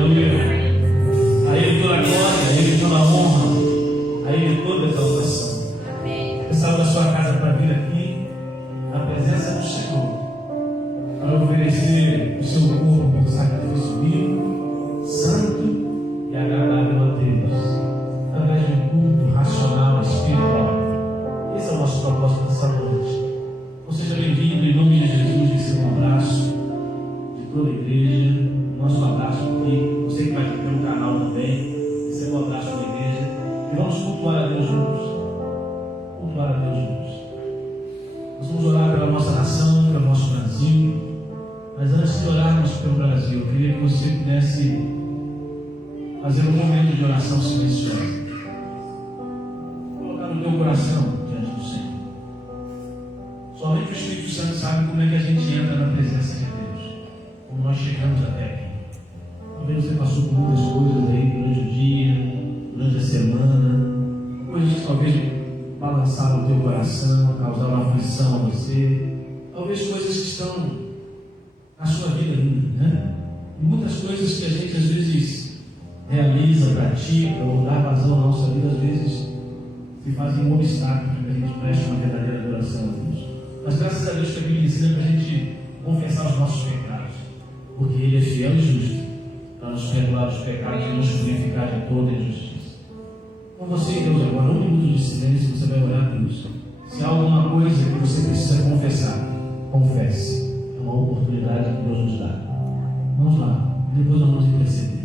Aleluia. A Ele toda a glória, a Ele toda a honra, a Ele toda a exaltação. Você saiu da sua casa para vir aqui, na presença do Senhor, para oferecer o seu corpo como sacrifício vivo, santo e agradável a Deus, através de um culto racional, espiritual. Esse é o nosso propósito dessa noite. Então, seja bem-vindo em nome de Jesus. Receba um abraço de toda a igreja. Nosso abraço aqui. Você que vai aqui pelo canal também, receba um abraço da igreja. E vamos cultuar a Deus juntos. Cultuar a Deus juntos. Nós vamos orar pela nossa nação, pelo nosso Brasil. Mas antes de orarmos pelo Brasil, eu queria que você pudesse fazer um momento de oração silenciosa. Colocar no teu coração diante do Senhor. Somente o Espírito Santo sabe como é que a gente entra na presença de Deus, como nós chegamos até aqui. Talvez você passou por muitas coisas aí durante o dia, durante a semana, coisas que talvez balançaram o teu coração, causaram aflição a você, talvez coisas que estão na sua vida ainda, né? E muitas coisas que a gente às vezes realiza, pratica ou dá vazão à nossa vida, às vezes se fazem um obstáculo para que a gente preste uma verdadeira adoração a Deus. Mas graças a Deus que a Bíblia ensina para a gente confessar os nossos pecados, porque Ele é fiel e justo para nos perdoar os pecados e nos purificar de toda injustiça. Com você e Deus agora, 1 minuto de silêncio, você vai orar por isso. Se há alguma coisa que você precisa confessar, confesse. É uma oportunidade que Deus nos dá. Vamos lá, depois nós vamos interceder.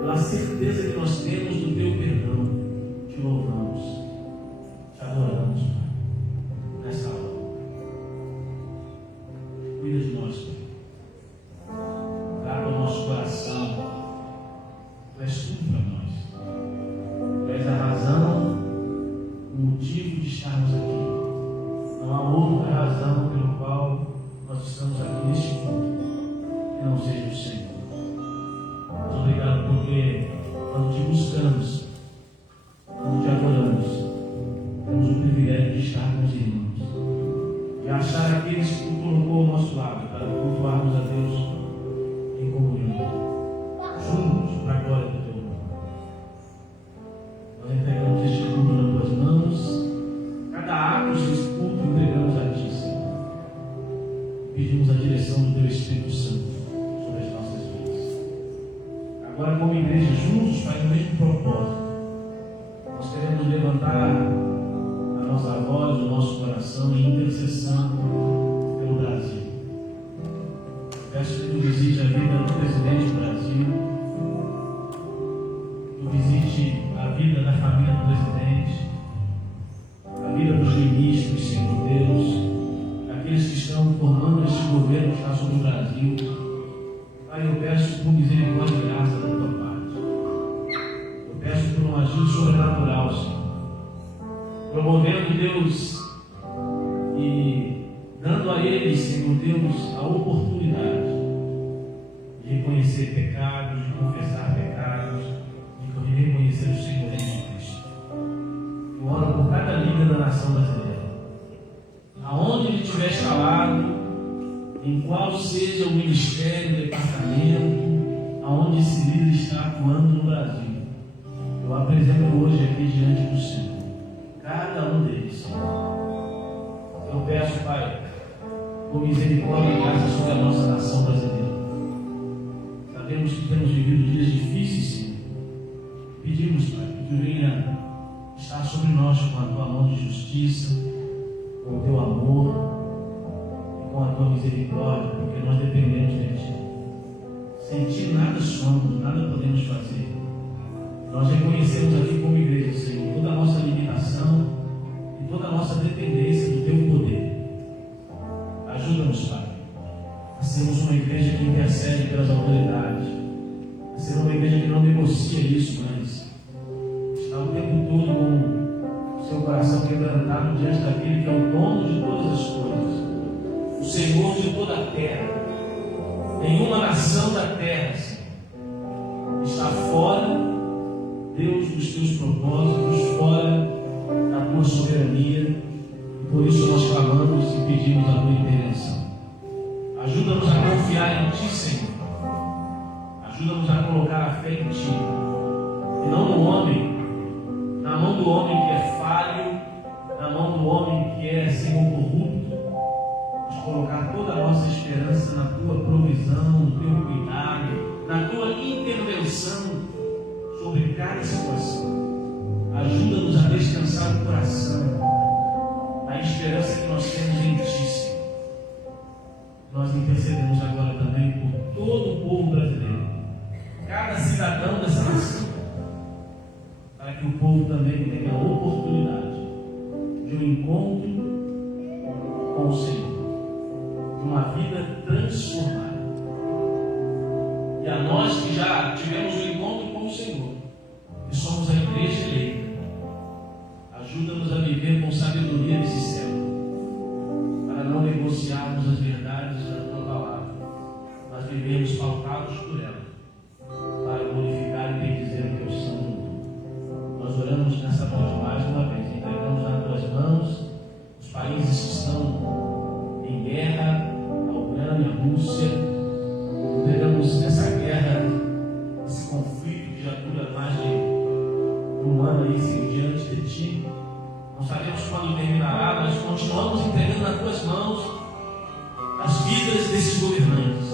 Pela certeza que nós temos do teu perdão, te louvamos, te adoramos, Pai, nessa hora. Cuida de nós, Pai. Trata o nosso coração. Tu és tudo para nós. Tu és a razão, o motivo de estarmos aqui. Não há outra razão pelo qual nós estamos aqui neste mundo que não seja o Senhor. Muito obrigado porque quando te buscamos, quando te adoramos, temos o privilégio de estar com os irmãos. Agora, como igreja, juntos, Pai, no mesmo propósito, nós queremos levantar a nossa voz, o nosso coração em intercessão pelo Brasil. Peço que tu visite a vida do presidente do Brasil, tu visite a vida da família do presidente, a vida dos ministros, Senhor Deus, aqueles que estão formando este governo que está sobre o Brasil. Pai, eu peço por misericórdia e graça da tua parte. Eu peço por um agir sobrenatural, Senhor. Promovendo, Deus, e dando a eles, Senhor Deus, a oportunidade de reconhecer pecados, de confessar pecados, de reconhecer o Senhor em Cristo. Eu oro por cada líder da nação brasileira. Aonde ele estiver escalado, em qual seja o ministério, o departamento, aonde esse líder está atuando no Brasil, eu apresento hoje aqui diante do Senhor, cada um deles, Senhor. Eu peço, Pai, por misericórdia e graça sobre a nossa nação brasileira. Sabemos que temos vivido dias difíceis, Senhor. Pedimos, Pai, que tu venha estar sobre nós com a tua mão de justiça, com o teu amor, com a tua misericórdia, porque nós dependemos de ti. Sem ti nada somos, nada podemos fazer. Nós reconhecemos aqui como igreja, Senhor, toda a nossa limitação e toda a nossa dependência do teu poder. Ajuda-nos, Pai, a sermos uma igreja que intercede pelas autoridades, a ser uma igreja que não negocia isso, mas está o tempo todo com o seu coração quebrantado diante daquele que é o dono de todas as coisas, o Senhor de toda a terra. Nenhuma nação da terra, Senhor, está fora, Deus, dos teus propósitos, fora da tua soberania, e por isso nós clamamos e pedimos a tua intervenção. Ajuda-nos a confiar em ti, Senhor. Ajuda-nos a colocar a fé em ti, e não no homem, na mão do homem que é falho, na mão do homem que é, Senhor, corrupto. Colocar toda a nossa esperança na tua provisão, no teu cuidado, na tua intervenção sobre cada situação. Ajuda-nos a descansar o coração na esperança que nós temos em ti, Senhor. Nós intercedemos agora também por todo o povo brasileiro, cada cidadão dessa nação, para que o povo também tenha a oportunidade de um encontro com o Senhor, uma vida transformada. E a nós que já tivemos um encontro com o Senhor, que somos a igreja eleita, ajuda-nos a viver com sabedoria desse céu, para não negociarmos as verdades da tua palavra, mas vivemos pautados por ela, para glorificar e bendizer o teu santo. Nós oramos nessa noite mais uma vez, entregamos nas tuas mãos os países que estão em guerra, a Rússia, entregamos nessa guerra, esse conflito que já dura mais de um ano aí, Senhor, diante de ti. Não sabemos quando terminará, mas continuamos entregando nas tuas mãos as vidas desses governantes,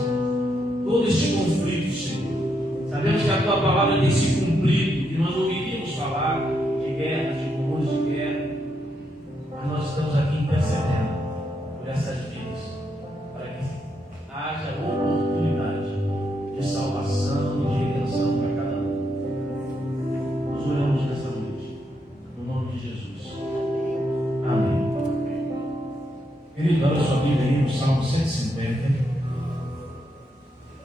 todo este conflito, Senhor. Sabemos que a tua palavra tem se cumprido, que nós não iríamos falar de guerra, de rumores de guerra, mas nós estamos aqui intercedendo por essas vidas, haja oportunidade de salvação e de redenção para cada um. Nós oramos nessa noite, no nome de Jesus. Amém. Querido, abra sua Bíblia aí no Salmo 150.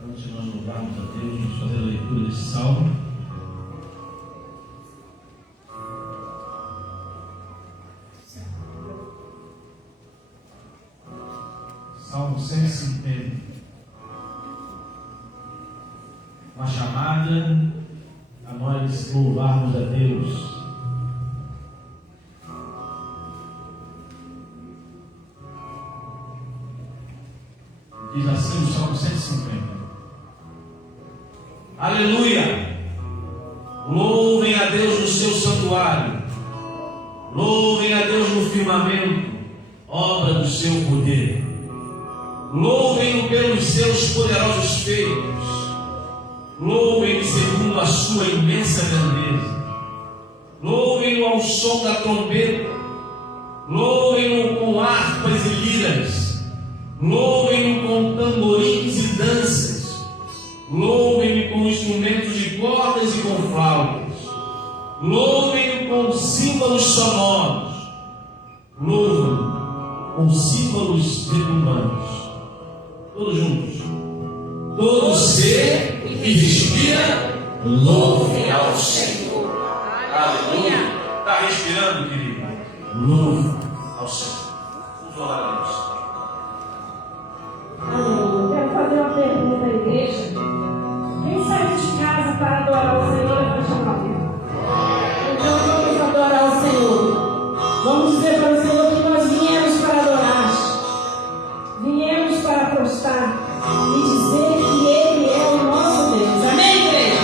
Antes de nós louvarmos a Deus, vamos fazer a leitura desse salmo. Salmo 150. Uma chamada a nós louvarmos a Deus. Diz assim o Salmo 150. Aleluia! Louvem a Deus no seu santuário. Louvem a Deus no firmamento, obra do seu poder. Louvem-o pelos seus poderosos feitos. Louvem-o louvem-no a sua imensa grandeza. Louvem-no ao som da trombeta. Louvem-no com harpas e liras. Louvem-no com tamborins e danças. Louvem-no com instrumentos de cordas e com flautas. Louvem-no com símbolos sonoros. Louvem-no com símbolos retumbantes. Todos juntos. Todo ser que respira, louve ao Senhor. Aleluia. Está respirando, querido? Louve ao Senhor. Vamos orar a Deus. Amém. Eu quero fazer uma pergunta à igreja. Quem saiu de casa para adorar o Senhor, levante a mão. Então vamos adorar o Senhor. Vamos dizer para o Senhor que nós viemos para adorar. Viemos para prostrar e dizer que Ele é o nosso Deus. Amém, igreja?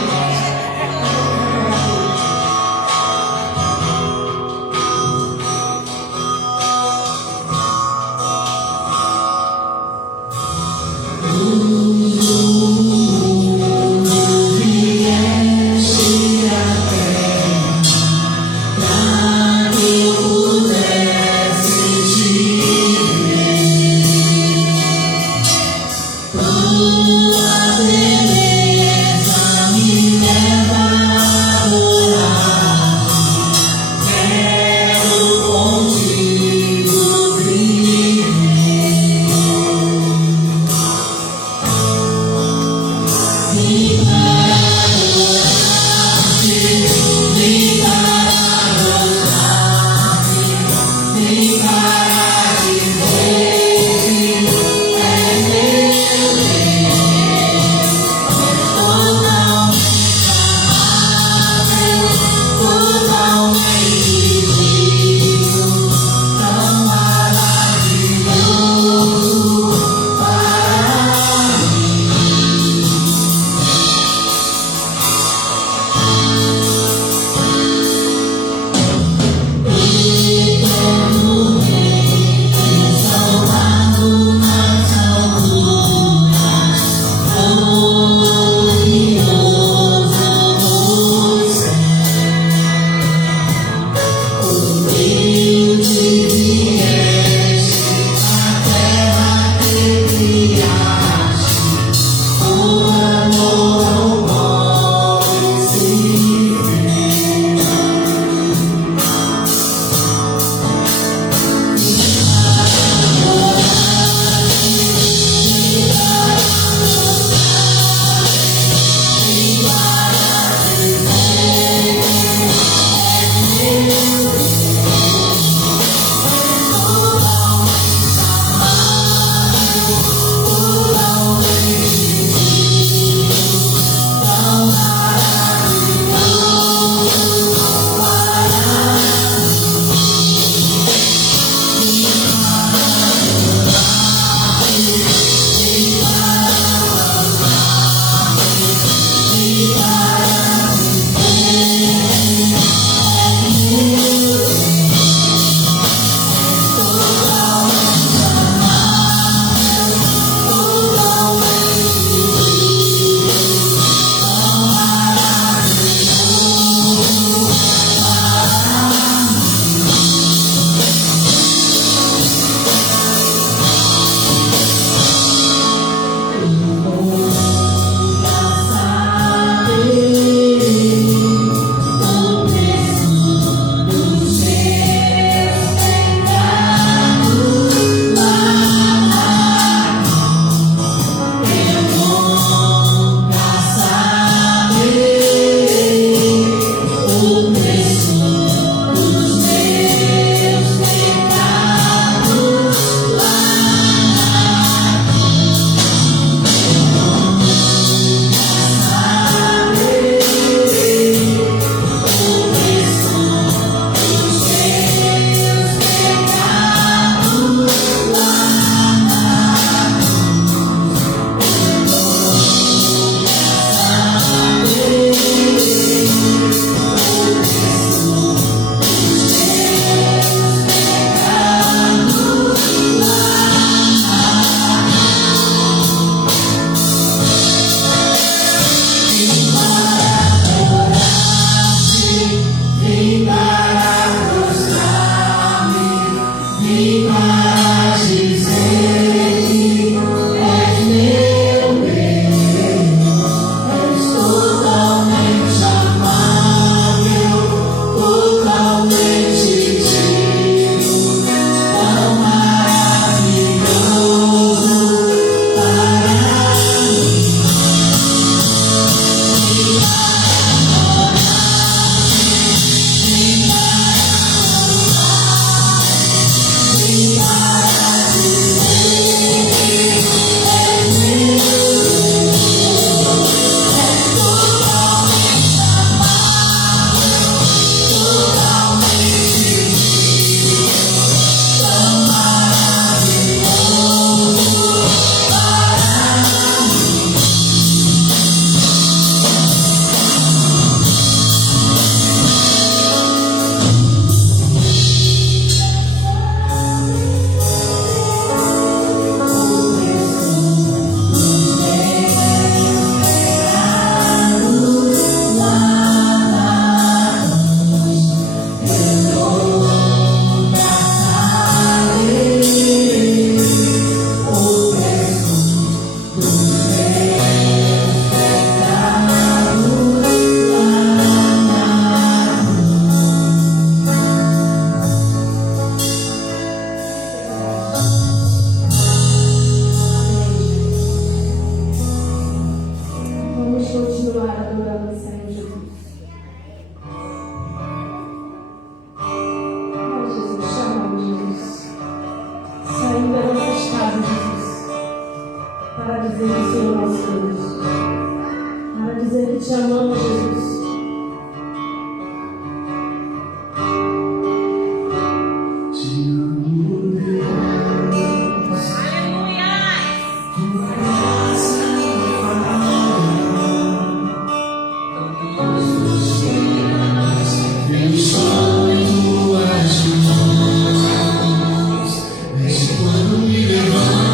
Vamos continuar adorando o Senhor Jesus. Oh, Jesus, chamamos, Jesus. Saindo das nossas casas, Jesus. Para dizer que o Senhor é nosso Deus. Para dizer que te amamos, Jesus. Quando me levanto,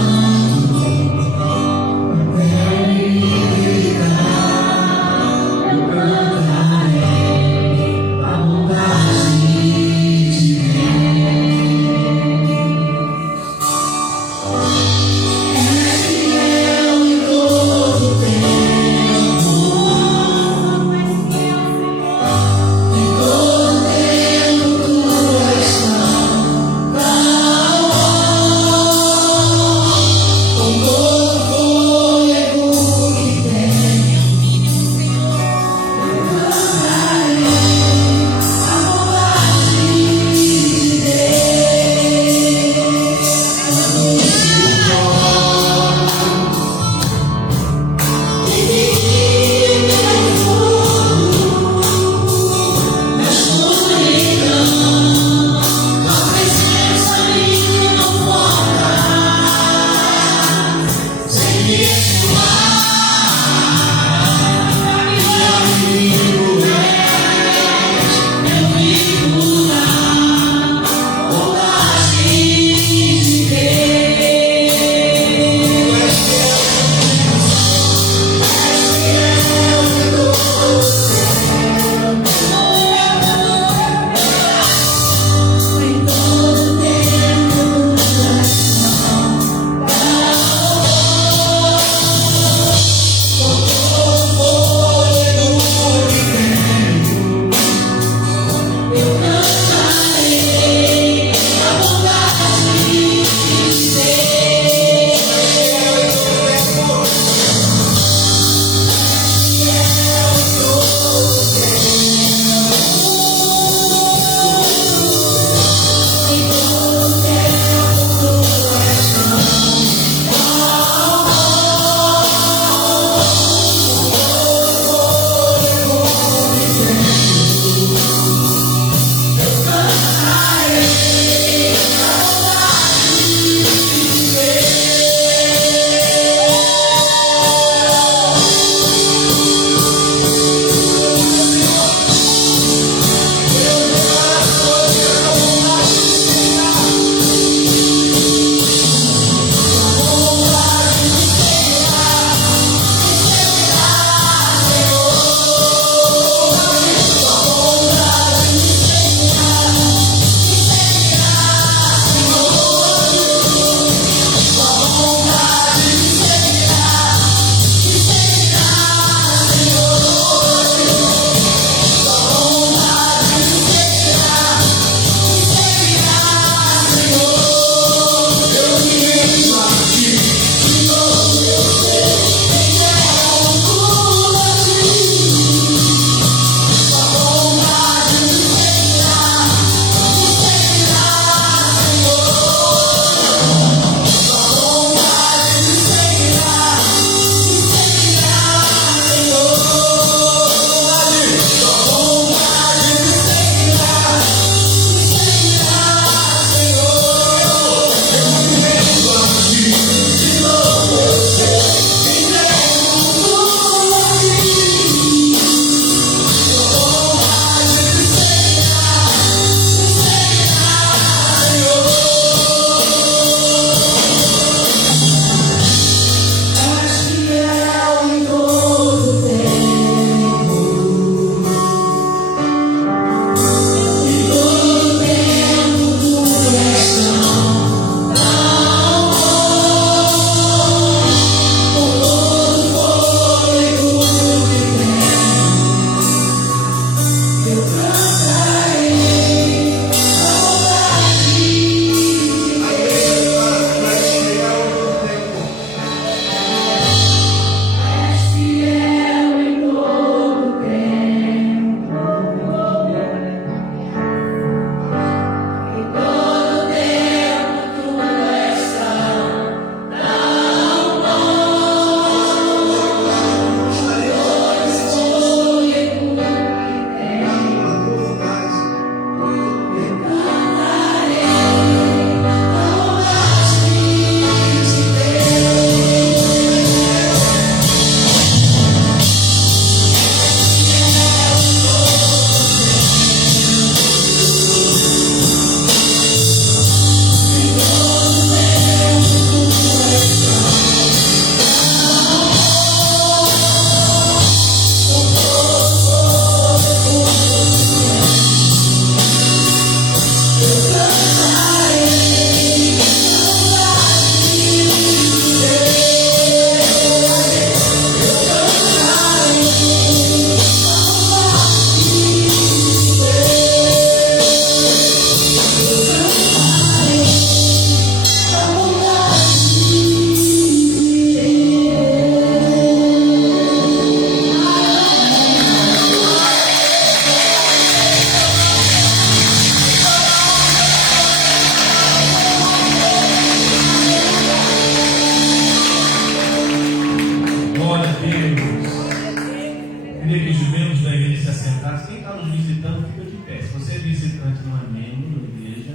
Queria que os membros da igreja se assentassem. Quem está nos visitando, fica de pé. Se você é visitante, não é membro da igreja,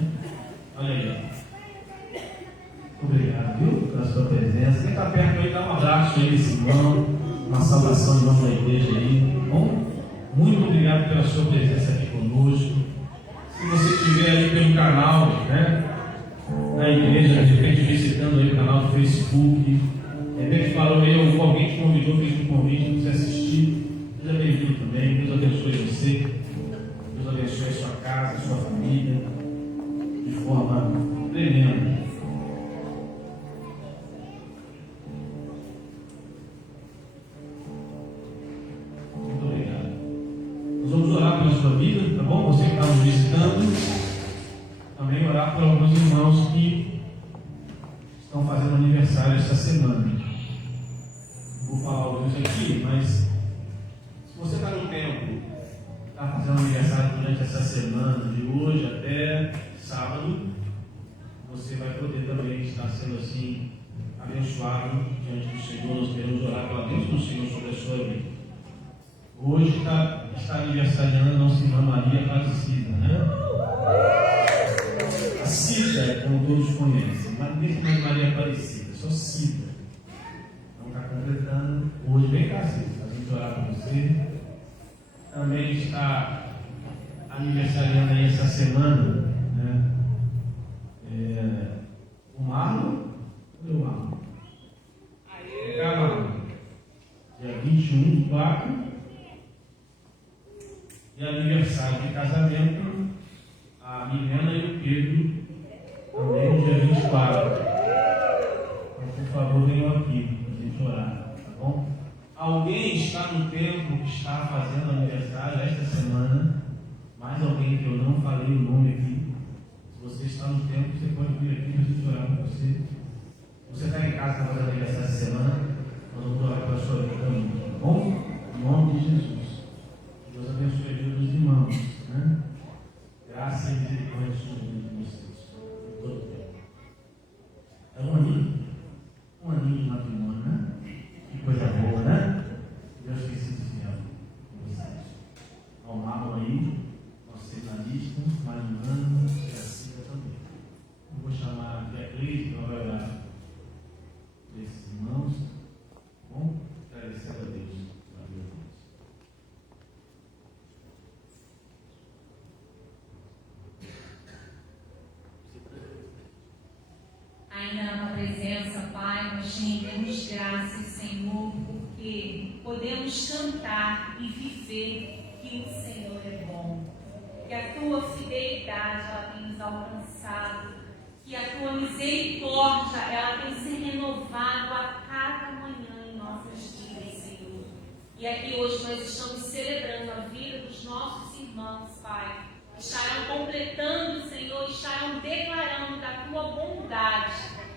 olha aí. Obrigado, viu, pela sua presença. Quem está perto aí, dá um abraço aí, esse irmão. Uma saudação em nome da igreja aí. Bom, muito obrigado pela sua presença aqui conosco. Se você estiver aí pelo canal, né, da igreja, de repente visitando aí o canal do Facebook, de repente falou aí, alguém te convidou, fez um convite para você assistir, seja bem-vindo também. Deus abençoe você, Deus abençoe a sua casa, a sua família, de forma tremenda. Muito obrigado. Nós vamos orar pela sua vida, tá bom? Você que está nos visitando. Também orar por alguns irmãos que estão fazendo aniversário essa semana. Não vou falar alguns aqui, mas se você está no tempo, está fazendo aniversário durante essa semana, de hoje até sábado, você vai poder também estar sendo assim abençoado diante do Senhor. Nós queremos orar pela bênção do Senhor sobre a sua vida. Hoje está aniversariando a nossa irmã Maria Aparecida, né? Cida, como todos conhecem, mas mesmo não é Maria Aparecida, só Cida. Então está completando hoje. Vem cá, Cida, a gente orar com você. Também está aniversariando aí essa semana, né? O Marlon. Cadê o Marlon? Cá, Marlon. Dia 21/4. E aniversário de casamento, a Milena e o Pedro. Também no dia 24. Então, por favor, venham aqui para a gente orar, tá bom? Alguém está no templo que está fazendo aniversário esta semana? Mais alguém que eu não falei o nome aqui? Se você está no templo, você pode vir aqui para a gente orar com você. Se você está em casa fazendo aniversário esta semana, nós vamos orar pela sua vida também, tá bom? Em nome de Jesus. Deus abençoe a vida dos irmãos, né? Graça e misericórdia sobre a vida de vocês. É um aninho de matrimônio, né? Que coisa boa, né? Deus tem sido fiel com vocês. Ao Marlon aí, nosso jornalista, Marinano e a Cida também. Eu vou chamar aqui a Cleide para orar por esses irmãos. Bom, agradecer a Deus. Ainda na tua presença, Pai, nós te rendemos graças, Senhor, porque podemos cantar e viver que o Senhor é bom, que a tua fidelidade ela tem nos alcançado, que a tua misericórdia ela tem se renovado a cada manhã em nossas vidas, Senhor. E aqui hoje nós estamos celebrando a vida dos nossos irmãos, Pai. Estarão completando, Senhor, estarão declarando da tua bondade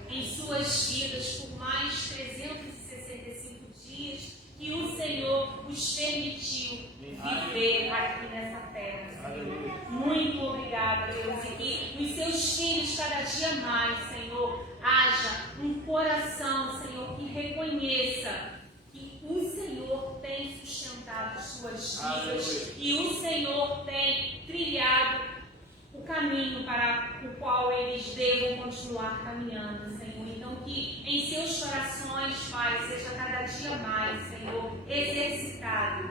em suas vidas por mais 365 dias que o Senhor os permitiu viver aqui nessa terra, Senhor. Muito obrigada, Deus, e que os seus filhos cada dia mais, Senhor, haja um coração, Senhor, que reconheça que o Senhor tem sustentado suas vidas e o Senhor tem trilhado o caminho para o qual eles devam continuar caminhando, Senhor. Então que em seus corações, Pai, seja cada dia mais, Senhor, exercitado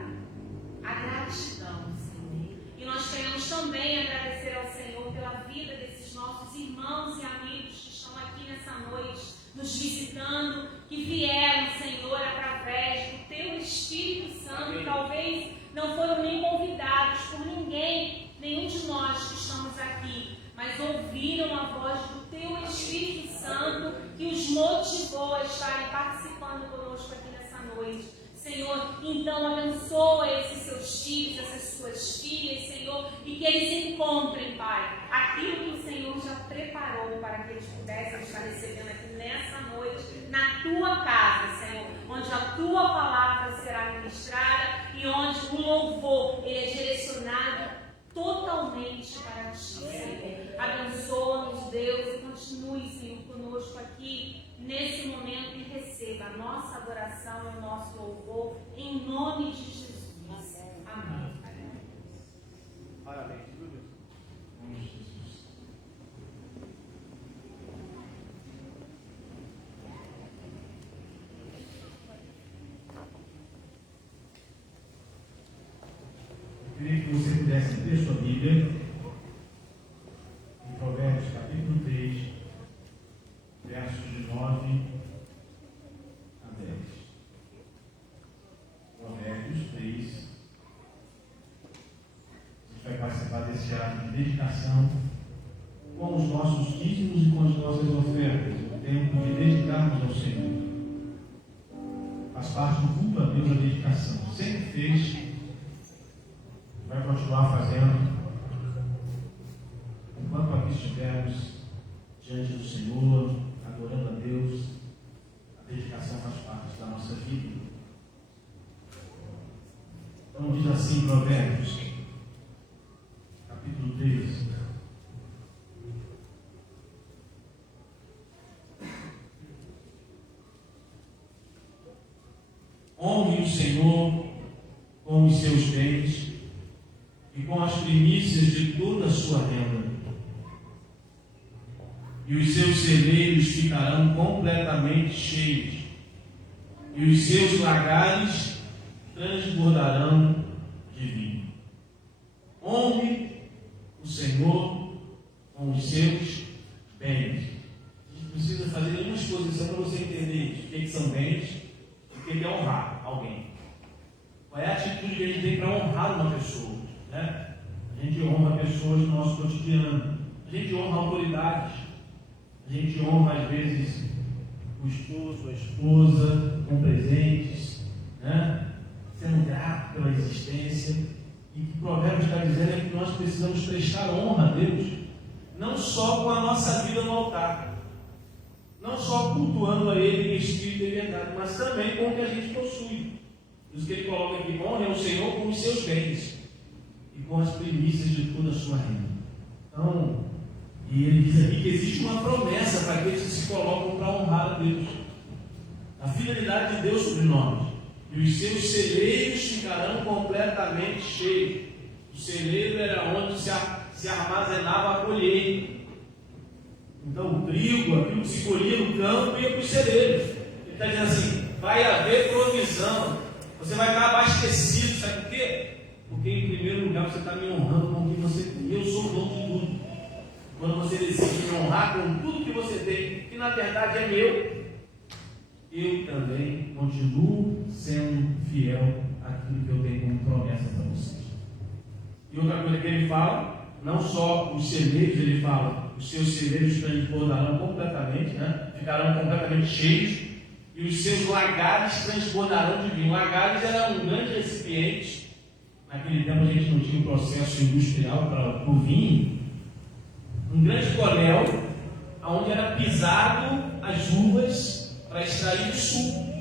a gratidão, Senhor. E nós queremos também agradecer ao Senhor pela vida desses nossos irmãos e amigos que estão aqui nessa noite, nos visitando, que vieram, Senhor, através do Teu Espírito Santo. E talvez não foram nem convidados por ninguém, nenhum de nós que estamos aqui, mas ouviram a voz do Teu Espírito Santo que os motivou a estarem participando conosco aqui nessa noite. Senhor, então abençoa esses seus filhos, essas suas filhas, Senhor, e que eles encontrem, Pai, aquilo que o Senhor já preparou para que eles pudessem estar recebendo aqui nessa noite, na Tua casa, Senhor, onde a Tua palavra será ministrada e onde o louvor ele é direcionado totalmente para Ti, Senhor. Abençoa-nos, Deus, e continue, Senhor, conosco aqui nesse momento e receba a nossa adoração e o nosso louvor em nome de Jesus. queria que você pudesse ter sua Bíblia em Provérbios capítulo 3, versos de 9 a 10. Provérbios 3. A gente vai participar desse ato de dedicação com os nossos dízimos e com as nossas ofertas. O tempo de dedicarmos ao Senhor. Faz parte do culto a Deus a dedicação. Sempre fez, vai continuar fazendo, enquanto aqui estivermos diante do Senhor, adorando a Deus. A dedicação faz parte da nossa vida. Então diz assim Provérbios, capítulo 3. Honre o Senhor com os seus bens e com as primícias de toda a sua renda, e os seus celeiros ficarão completamente cheios, e os seus lagares transbordarão de vinho. Honre o Senhor com os seus bens. A gente precisa fazer algumas coisas só para você entender o que são bens. O que é honrar alguém? Qual é a atitude que a gente tem para honrar uma pessoa? Né? A gente honra pessoas no nosso cotidiano. A gente honra autoridades. A gente honra, às vezes, o esposo, a esposa, com presentes, né? Sendo grato pela existência. E o que o Provérbios está dizendo é que nós precisamos prestar honra a Deus, não só com a nossa vida no altar, não só cultuando a Ele em espírito e verdade, mas também com o que a gente possui. Por isso que ele coloca aqui: honre ao Senhor com os seus bens e com as primícias de toda a sua renda. Então, e ele diz aqui que existe uma promessa para aqueles que se colocam para honrar a Deus. A fidelidade de Deus sobre nós. E os seus celeiros ficarão completamente cheios. O celeiro era onde se armazenava a colheita. Então, o trigo, aquilo que se colhia no campo, ia para os celeiros. Ele está dizendo assim: vai haver provisão, você vai estar abastecido. Sabe por quê? Porque, em primeiro lugar, você está me honrando com o que você tem. Eu sou o dono de tudo. Quando você decide me honrar com tudo que você tem, que na verdade é meu, eu também continuo sendo fiel àquilo que eu tenho como promessa para vocês. E outra coisa que ele fala, não só os celeiros, ele fala: os seus celeiros transbordarão completamente, né? Ficarão completamente cheios, e os seus lagares transbordarão de vinho. Lagares era um grande recipiente. Naquele tempo a gente não tinha um processo industrial para o vinho. Um grande colel, onde era pisado as uvas para extrair o suco.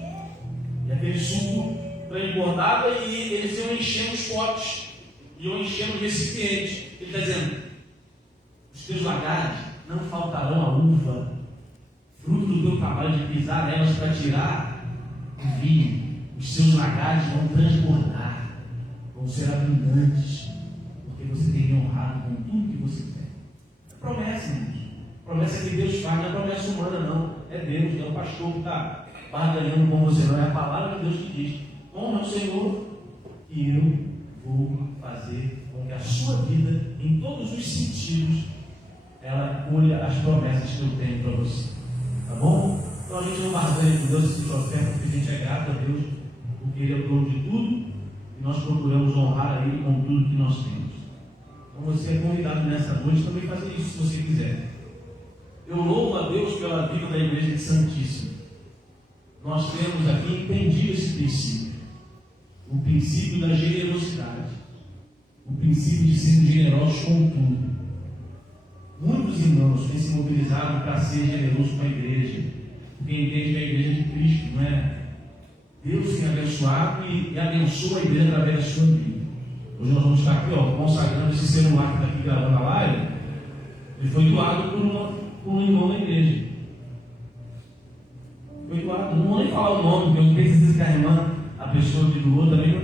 E aquele suco transbordava e eles iam enchendo os potes, iam enchendo os recipientes. Ele está dizendo: os teus lagares não faltarão a uva, fruto do teu trabalho de pisar nelas para tirar o vinho. Os seus lagares vão transbordar, vão ser abundantes, porque você tem me honrado com tudo que você tem. É promessa, irmãos. Promessa que Deus faz, não é promessa humana, não. É Deus, não é o pastor que está barganhando com você, não. É a palavra de Deus que diz: honra o Senhor e eu vou fazer com que a sua vida, em todos os sentidos, ela colha as promessas que eu tenho para você. Tá bom? Então a gente não barganha com Deus esse oferta, porque a gente é grato a Deus, porque Ele é o dono de tudo, e nós procuramos honrar a Ele com tudo que nós temos. Então você é convidado nessa noite também a fazer isso, se você quiser. Eu louvo a Deus pela vida da Igreja de Santíssima. Nós temos aqui entendido esse princípio. O princípio da generosidade. O princípio de sermos generosos com tudo. Muitos irmãos têm se mobilizado para ser generoso com a igreja. Porque entende que a igreja é de Cristo, não é? Deus tem abençoado e abençoa a igreja através da sua vida. Hoje nós vamos estar aqui, consagrando esse celular que está aqui gravando a live. Ele foi doado por um irmão da igreja. Foi doado. Não vou nem falar o nome, porque eu não preciso ficar irmã. A pessoa que doou também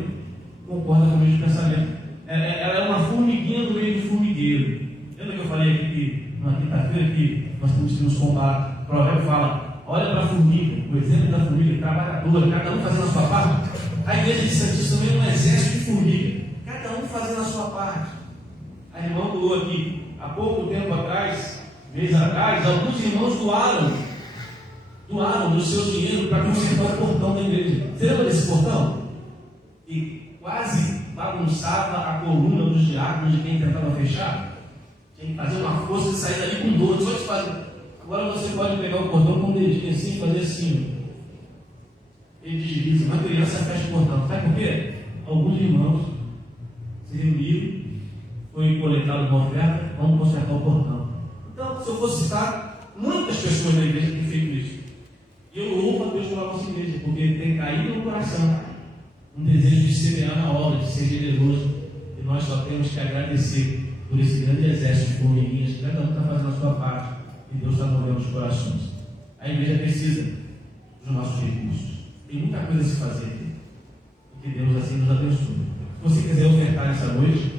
não concorda com o mesmo pensamento. Ela é uma formiguinha no meio do formigueiro. Lembra que eu falei aqui que na quinta-feira que nós temos que nos comparar? O provérbio fala: olha para a formiga, o exemplo da formiga, trabalhadora, cada um fazendo a sua parte. A igreja de Santíssimo também é um exército de formiga, cada um fazendo a sua irmã doou aqui. Há pouco tempo atrás, mês atrás, alguns irmãos doaram do seu dinheiro para consertar o portão da igreja. Você lembra desse portão? E quase bagunçava a coluna dos diáconos de quem tentava fechar. Tinha que fazer uma força de sair dali com dor. Só te fazer. Agora você pode pegar o portão com o dedinho assim e fazer assim. Ele desliza. Uma criança fecha o portão. Sabe por quê? Alguns irmãos se reuniram, foi coletado uma oferta, vamos consertar o portão. Então, se eu fosse citar, muitas pessoas na igreja têm feito isso. E eu louvo a Deus pela nossa igreja, porque tem caído no coração um desejo de semear na obra, de ser generoso. E nós só temos que agradecer por esse grande exército de formiguinhas que cada um está fazendo a sua parte. E Deus está movendo os corações. A igreja precisa dos nossos recursos. Tem muita coisa a se fazer aqui. E que Deus assim nos abençoe. Se você quiser ofertar nessa noite,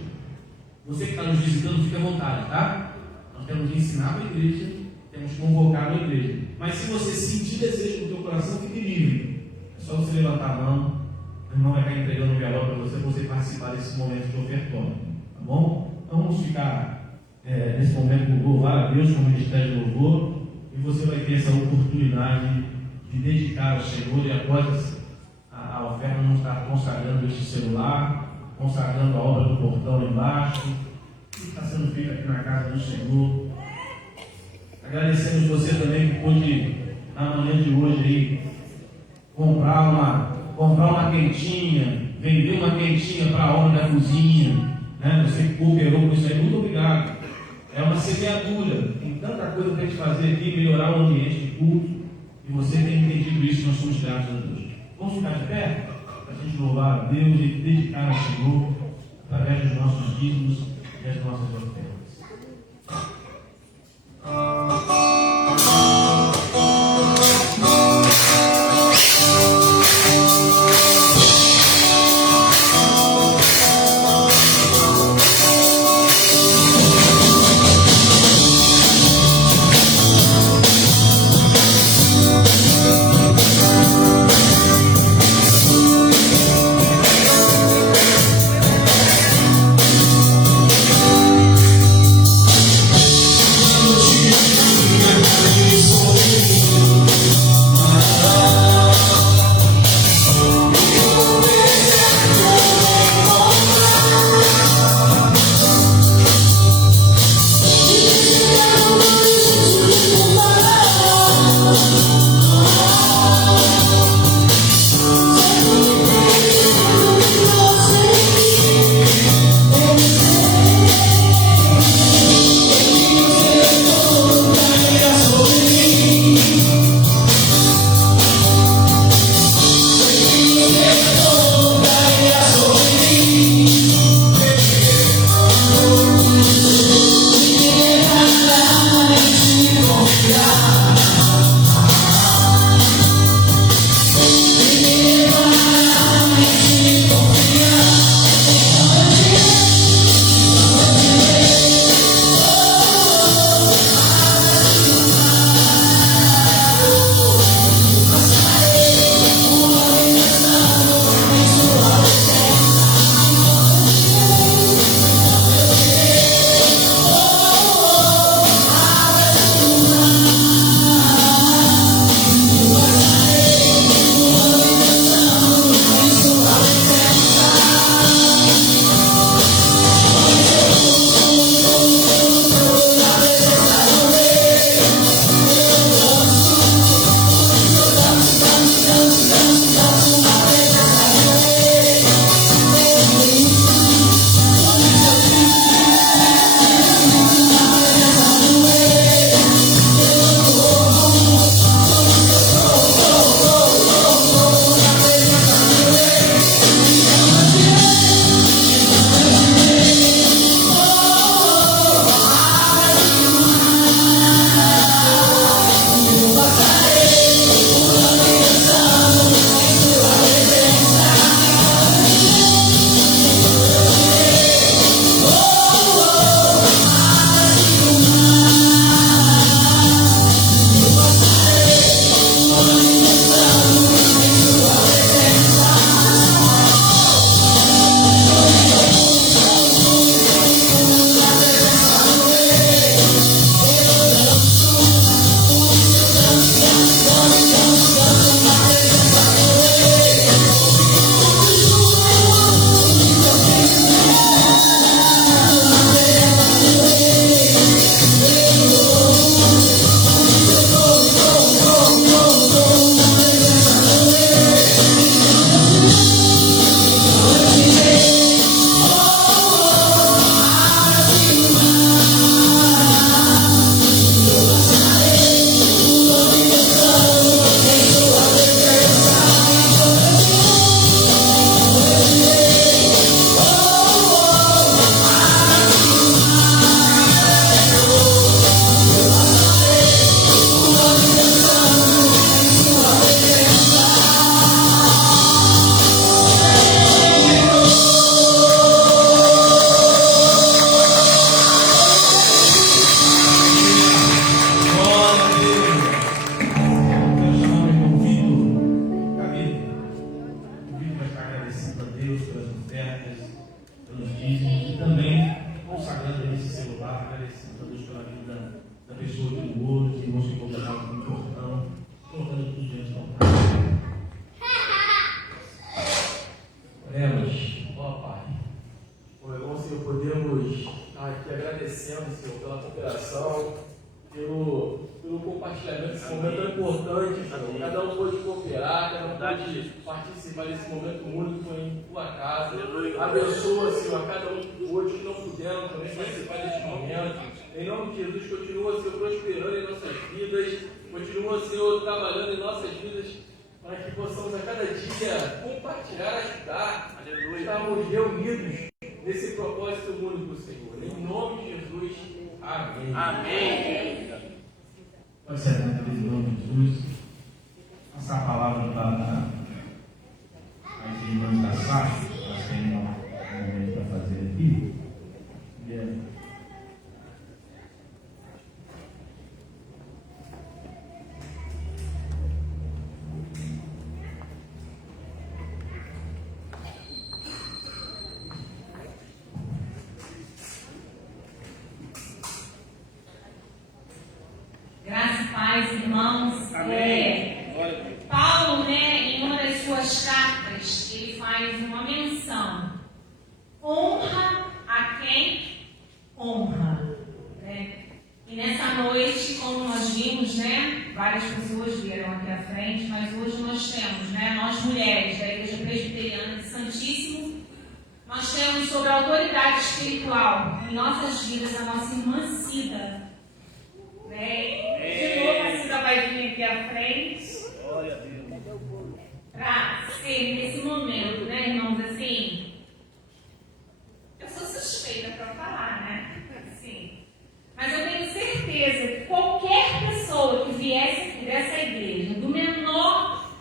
você que está nos visitando, fique à vontade, tá? Nós temos que ensinar para a igreja, temos que convocar a igreja. Mas se você sentir desejo no teu coração, fique livre. É só você levantar a mão, o irmão vai estar entregando um envelope para você participar desse momento de ofertório. Tá bom? Então vamos ficar nesse momento louvar a Deus com o ministério de louvor, e você vai ter essa oportunidade de dedicar ao Senhor, e após a oferta vamos estar consagrando este celular, consagrando a obra do portão embaixo, que está sendo feito aqui na casa do Senhor. Agradecemos você também que pôde, na manhã de hoje, aí, comprar uma quentinha, vender uma quentinha para a obra da cozinha, né? Você que cooperou com isso aí, muito obrigado. É uma semeadura, tem tanta coisa para a gente fazer aqui, melhorar o ambiente de culto, e você tem entendido isso, nós somos gratos a Deus. Vamos ficar de pé? Para a gente louvar a Deus e dedicar ao Senhor através dos nossos dízimos e das nossas ofertas. ofertas, pelos dízimos e também consagrando esse celular, agradecendo a Deus pela vida da pessoa que doou, dos irmãos que colocaram no portão, colocando tudo diante do altar. Oremos, ó Pai. Bom, irmão, Senhor, podemos estar aqui agradecendo, Senhor, pela cooperação, pelo compartilhamento desse momento tão importante, Senhor. Cada um pôde cooperar, cada um pôde participar desse momento único que foi em tua casa. Abençoa, Senhor, a cada um que hoje que não puderam também participar deste momento. Em nome de Jesus, continua, Senhor, prosperando em nossas vidas, continua, Senhor, trabalhando em nossas vidas, para que possamos a cada dia compartilhar, ajudar, estarmos reunidos nesse propósito único, Senhor. Em nome de Jesus, amém. Amém. Pode ser, né? Em nome de Jesus. Passar a palavra para as irmãs da SAF, elas têm um momento para fazer aqui. Graças e paz, irmãos. Paulo, em uma das suas cartas, ele faz uma menção. Honra a quem honra. E nessa noite, como nós vimos, várias pessoas vieram aqui à frente, mas hoje nós temos, nós mulheres da Igreja Presbiteriana de Santíssimo, nós temos sobre a autoridade espiritual em nossas vidas a nossa irmã Cida. De novo a Cida vai vir aqui à frente para ser nesse momento, irmãos, assim, eu sou suspeita para falar, assim, mas eu tenho certeza que qualquer pessoa que viesse aqui dessa igreja, do menor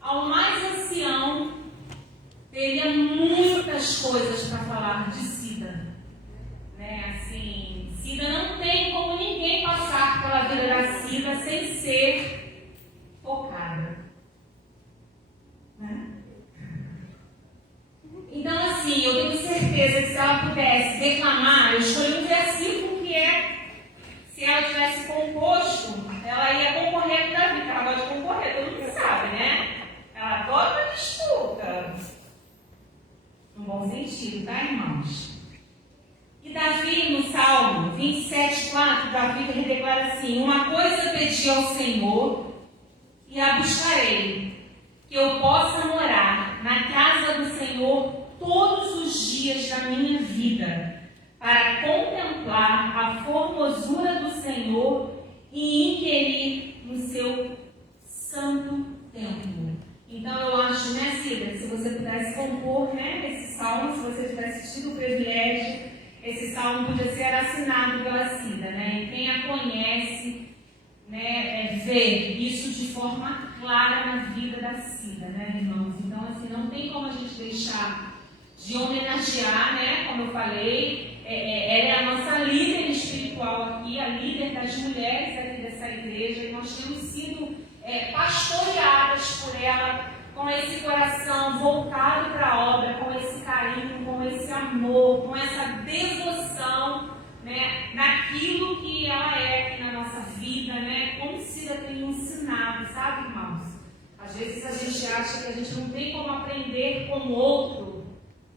ao mais ancião, teria muitas coisas para falar de Cida, assim, Cida não tem como ninguém passar pela vida da Cida sem ser tocada. Então, assim, eu tenho certeza que se ela pudesse declamar, eu escolhi um versículo que se ela tivesse composto, ela ia concorrer com Davi, porque ela gosta de concorrer, todo mundo sabe, Ela adora uma disputa. No bom sentido, tá, irmãos? E Davi, no Salmo 27:4, Davi declara assim: uma coisa pedi ao Senhor e a buscarei, que eu possa morar na casa do Senhor todos os dias da minha vida, para contemplar a formosura do Senhor e inquirir no seu santo templo. Então eu acho, Cida, se você pudesse compor esse salmo, se você tivesse tido o privilégio, esse salmo podia ser assinado pela Cida, E quem a conhece, vê isso de forma clara na vida da Cida, irmãos? Então, assim, não tem como a gente deixar de homenagear, como eu falei, ela é a nossa líder espiritual aqui, a líder das mulheres aqui dessa igreja, e nós temos sido pastoreadas por ela, com esse coração voltado para a obra, com esse carinho, com esse amor, com essa devoção, naquilo que ela é aqui na nossa vida, como Cida tem ensinado, sabe, irmãos? Às vezes a gente acha que a gente não tem como aprender com o outro.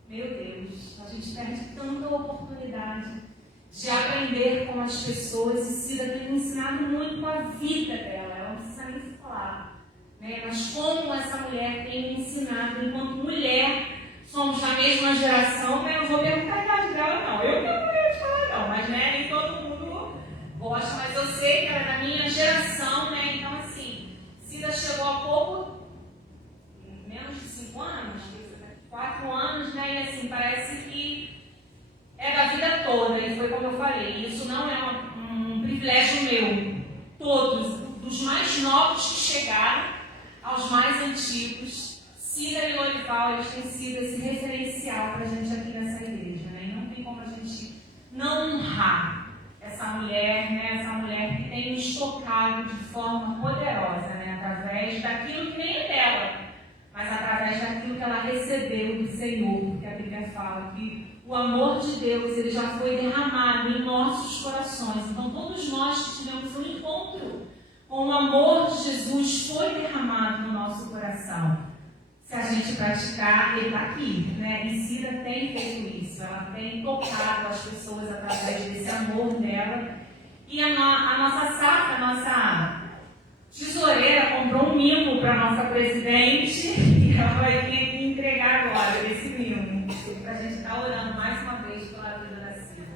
Meu Deus, a gente perde tanta oportunidade de aprender com as pessoas, e Cida tem ensinado muito com a vida dela, ela não precisa nem falar. Mas como essa mulher tem me ensinado, enquanto mulher, somos da mesma geração, eu não vou perguntar a idade dela, não. Eu não vou te falar, não, mas nem todo mundo gosta, mas eu sei que ela é da minha geração, Então, assim, Cida chegou há pouco, menos de 5 anos, 4 anos, E assim, parece que é da vida toda, e foi como eu falei, isso não é um privilégio meu. Todos, dos mais novos que chegaram aos mais antigos, Cida e Lorival, eles têm sido esse referencial para a gente aqui nessa igreja, E não tem como a gente não honrar essa mulher, essa mulher que tem nos tocado de forma poderosa, através daquilo que nem é dela, mas através daquilo que ela recebeu do Senhor, porque a Bíblia o amor de Deus, ele já foi derramado em nossos corações. Então, todos nós que tivemos um encontro com o amor de Jesus foi derramado no nosso coração. Se a gente praticar, ele está aqui, né? E Cida tem feito isso, ela tem tocado as pessoas através desse amor dela. E a nossa Safra, a nossa tesoureira, comprou um mimo para a nossa presidente e ela vai vir aqui entregar agora esse mimo, para a gente estar orando mais uma vez pela vida da Cida.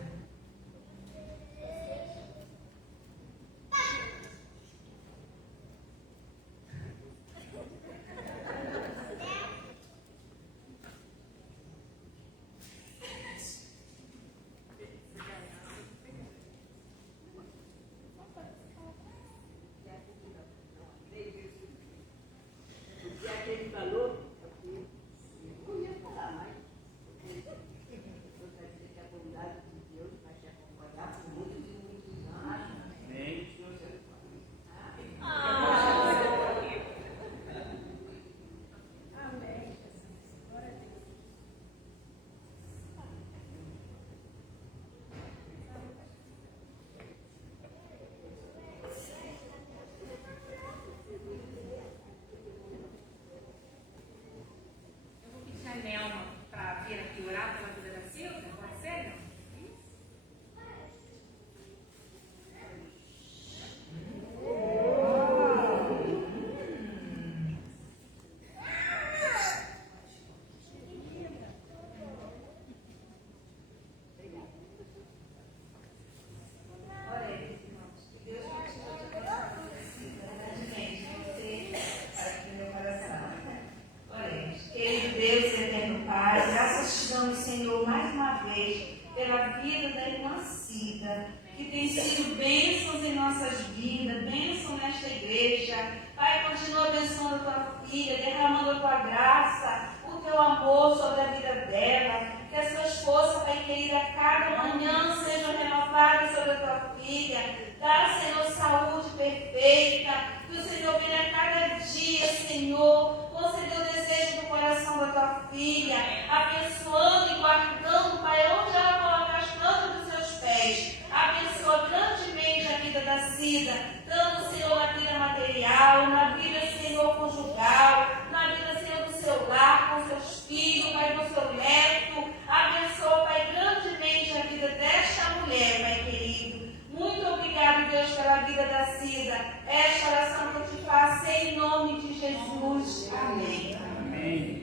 Que tem sido bênçãos em nossas vidas, bênção nesta igreja. Pai, continua abençoando a tua filha, derramando a tua graça, o teu amor sobre a vida dela. Que as tuas forças, Pai querido, a cada manhã sejam renovadas sobre a tua filha. Dá, Senhor, saúde perfeita. Que o Senhor venha a cada dia, Senhor, conceder o desejo do coração da tua filha, abençoando e guardando, Pai, onde ela coloca as plantas dos seus pés. Abençoa grandemente a vida da Cida, tanto, Senhor, na vida material, na vida, Senhor, conjugal, na vida, Senhor, do seu lar, com seus filhos, Pai, com seu neto. Abençoa, Pai, grandemente a vida desta mulher, Pai querido. Muito obrigado, Deus, pela vida da Cida. Esta oração que eu te faço em nome de Jesus. Amém. Amém.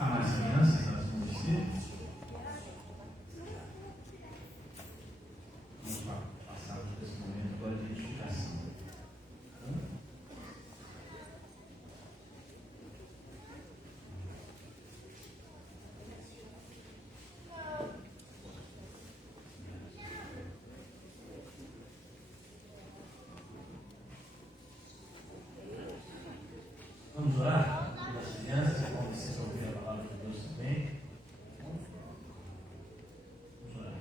As crianças, elas vão descer. Vamos passar por esse momento agora de edificação. Vamos orar? As crianças, é como vocês ouviram a palavra de Deus também. Vamos orar.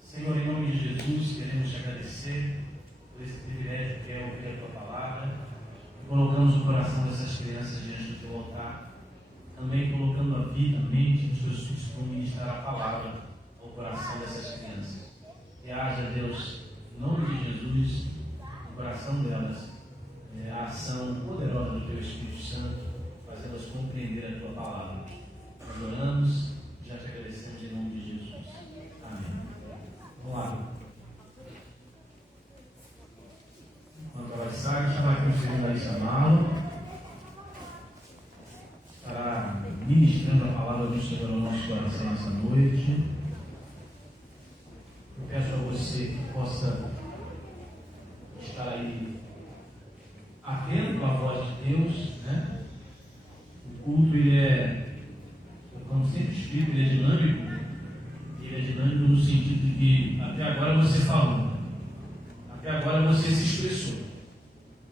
Senhor, em nome de Jesus, queremos te agradecer por esse privilégio que é ouvir a tua palavra. Colocamos o coração dessas crianças diante do teu altar. Também colocando a vida, a mente dos teus filhos para ministrar a palavra ao coração dessas crianças. Que haja, Deus, em nome de Jesus, no coração delas, a ação poderosa do teu Espírito Santo, fazê-las compreender a tua palavra. Nós oramos e já te agradecemos em nome de Jesus. Amém. Vamos lá. Quando ela sai, chamar aqui o segundo Larissa Amaro para ministrando a palavra do Senhor ao nosso coração nessa noite. Eu peço a você que possa estar aí atento à voz de Deus, né? O culto, ele é, como sempre explico, ele é dinâmico. Ele é dinâmico no sentido de que até agora você falou, até agora você se expressou,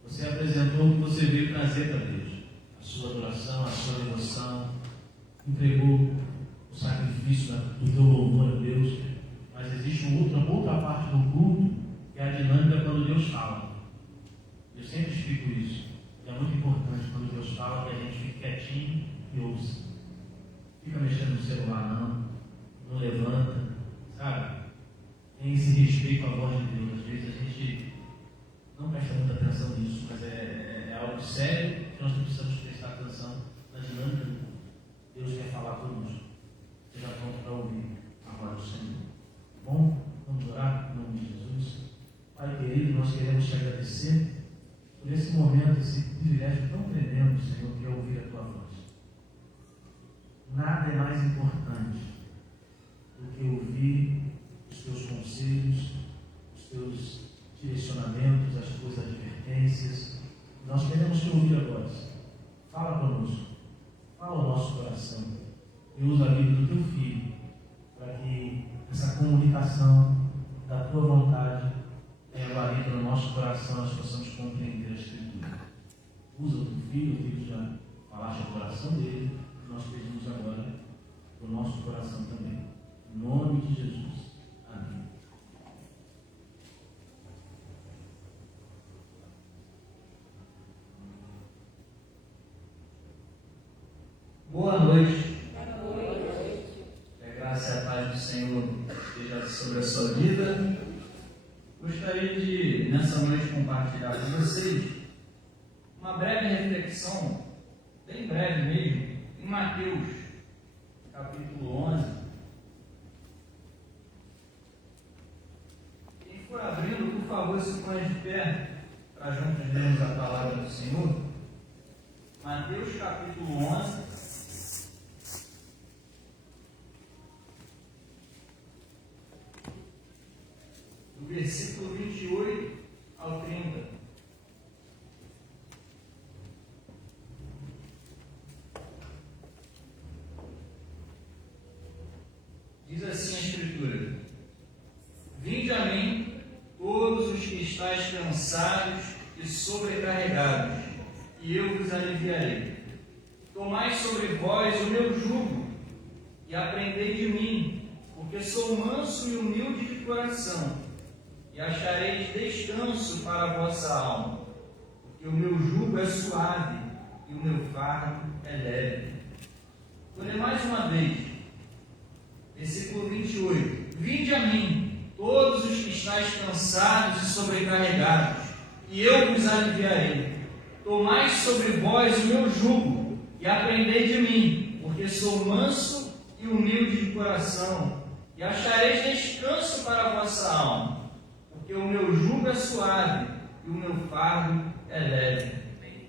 você apresentou trazer para Deus a sua adoração, a sua devoção, entregou o sacrifício do teu louvor a Deus, mas existe outra parte do culto, que é a dinâmica quando Deus fala. Eu sempre explico isso. E é muito importante quando Deus fala que a gente fique quietinho e ouça. Fica mexendo no celular não levanta, sabe? Tem esse respeito à voz de Deus. Às vezes a gente não presta muita atenção nisso, mas é algo sério que nós precisamos prestar atenção na dinâmica do culto. Deus quer falar conosco. Seja pronto para ouvir agora o Senhor. Bom, vamos orar em nome de Jesus. Pai querido, nós queremos te agradecer por esse momento, esse privilégio tão tremendo, Senhor, que é ouvir a tua voz. Nada é mais importante do que ouvir os teus conselhos, os teus direcionamentos, as tuas advertências. Nós queremos te ouvir agora. Fala conosco, fala ao nosso coração e usa a vida do teu filho para que essa comunicação da tua vontade tenha guarida no nosso coração, nós possamos compreender a Escritura. Usa o teu filho já falaste ao coração dele, e nós pedimos agora para o nosso coração também. Em nome de Jesus. Amém. Boa noite. Que a graça e a paz do Senhor esteja sobre a sua vida. Gostaria de, nessa noite, compartilhar com vocês uma breve reflexão, bem breve mesmo, em Mateus, capítulo 11. Quem for abrindo, por favor, se ponha de pé, para juntos lermos a palavra do Senhor. Mateus, capítulo 11. Do versículo 28 ao 30. Diz assim a Escritura: Vinde a mim, todos os que estáis cansados e sobrecarregados, e eu vos aliviarei. Tomai sobre vós o meu jugo, e aprendei de mim, porque sou manso e humilde de coração, e achareis descanso para a vossa alma, porque o meu jugo é suave e o meu fardo é leve. Vou ler mais uma vez, versículo 28. Vinde a mim, todos os que estáis cansados e sobrecarregados, e eu vos aliviarei. Tomai sobre vós o meu jugo, e aprendei de mim, porque sou manso e humilde de coração, e achareis descanso para a vossa alma. Porque o meu jugo é suave e o meu fardo é leve.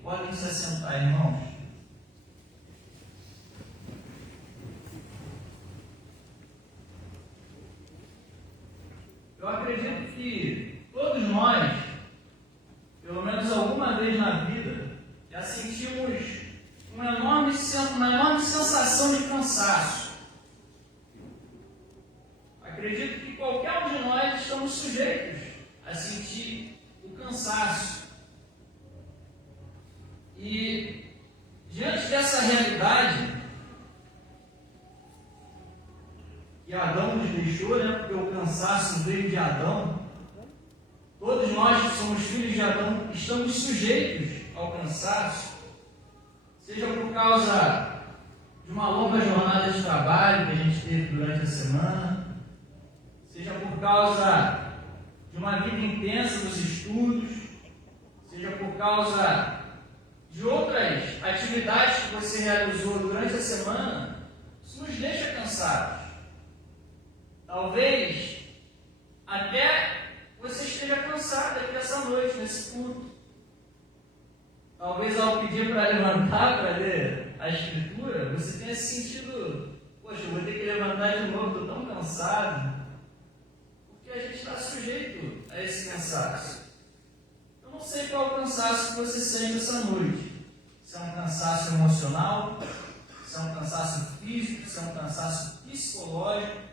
Podem se assentar, irmãos. Eu acredito que todos nós, pelo menos alguma vez na vida, já sentimos uma enorme sensação de cansaço. Acredito que qualquer um de nós estamos sujeitos a sentir o cansaço. E diante dessa realidade que Adão nos deixou, porque o cansaço veio de Adão, todos nós que somos filhos de Adão estamos sujeitos ao cansaço, seja por causa de uma longa jornada de trabalho que a gente teve durante a semana, seja por causa de uma vida intensa dos estudos, seja por causa de outras atividades que você realizou durante a semana, isso nos deixa cansados. Talvez até você esteja cansado aqui essa noite, nesse culto. Talvez ao pedir para levantar para ler a Escritura, você tenha sentido, poxa, eu vou ter que levantar de novo, estou tão cansado. Porque a gente está sujeito a esse cansaço. Eu não sei qual é o cansaço que você sente essa noite. Se é um cansaço emocional, se é um cansaço físico, se é um cansaço psicológico.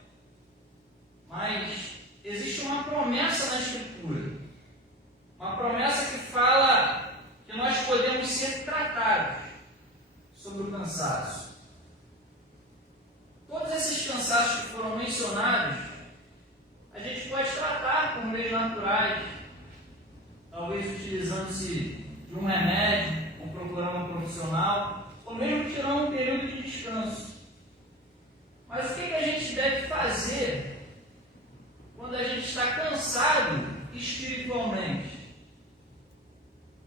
Mas existe uma promessa na Escritura. Uma promessa que fala que nós podemos ser tratados cansaço. Todos esses cansaços que foram mencionados, a gente pode tratar por meios naturais, talvez utilizando-se de um remédio, ou procurando um profissional, ou mesmo tirando um período de descanso. Mas o que a gente deve fazer quando a gente está cansado espiritualmente?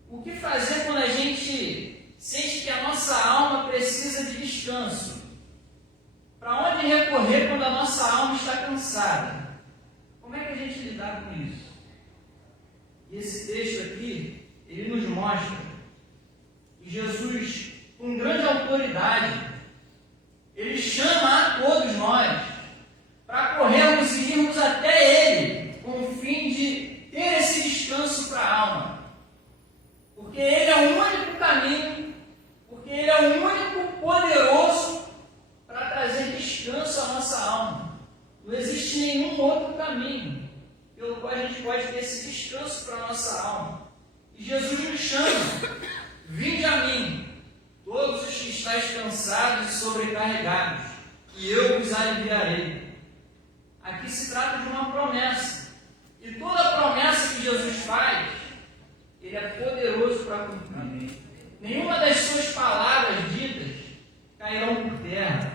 O que fazer quando a gente sente que a nossa alma precisa de descanso? Para onde recorrer quando a nossa alma está cansada? Como é que a gente lidar com isso? E esse texto aqui, ele nos mostra que Jesus, com grande autoridade, ele chama a todos nós para corrermos e irmos até Ele, com o fim de ter esse descanso para a alma. Porque Ele é o único caminho, porque Ele é o único poderoso para trazer descanso à nossa alma. Não existe nenhum outro caminho pelo qual a gente pode ter esse descanso para a nossa alma. E Jesus nos chama: vinde a mim, todos os que estáis cansados e sobrecarregados, e eu vos aliviarei. Aqui se trata de uma promessa. E toda promessa que Jesus faz, Ele é poderoso para cumprir. Nenhuma das suas palavras ditas cairão por terra.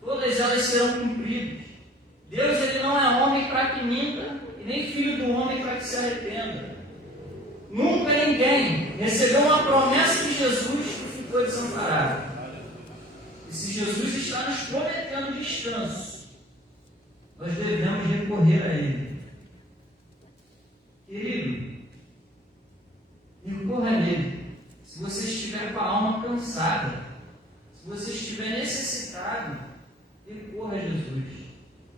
Todas elas serão cumpridas. Deus, Ele não é homem para que minta, e nem filho do homem para que se arrependa. Nunca ninguém recebeu uma promessa de Jesus que ficou desamparado. E se Jesus está nos prometendo descanso, nós devemos recorrer a Ele. Querido, recorra a Ele. Se você estiver com a alma cansada, se você estiver necessitado, recorra a Jesus.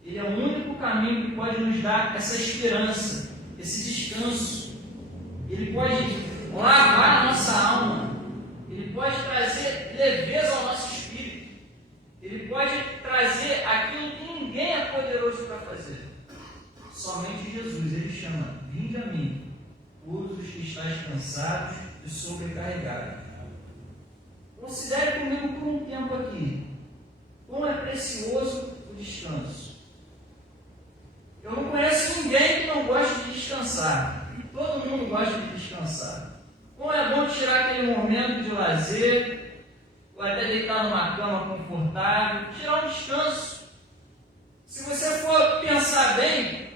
Ele é o único caminho que pode nos dar essa esperança, esse descanso. Ele pode lavar a nossa alma. Ele pode trazer leveza ao nosso espírito. Ele pode trazer aquilo que ninguém é poderoso para fazer. Somente Jesus. Ele chama: vinde a mim, todos os que estáis cansados e sobrecarregados. Considere comigo por um tempo aqui como é precioso o descanso. Eu não conheço ninguém que não goste de descansar. Todo mundo gosta de descansar. Como é bom tirar aquele momento de lazer, ou até deitar numa cama confortável, tirar um descanso. Se você for pensar bem,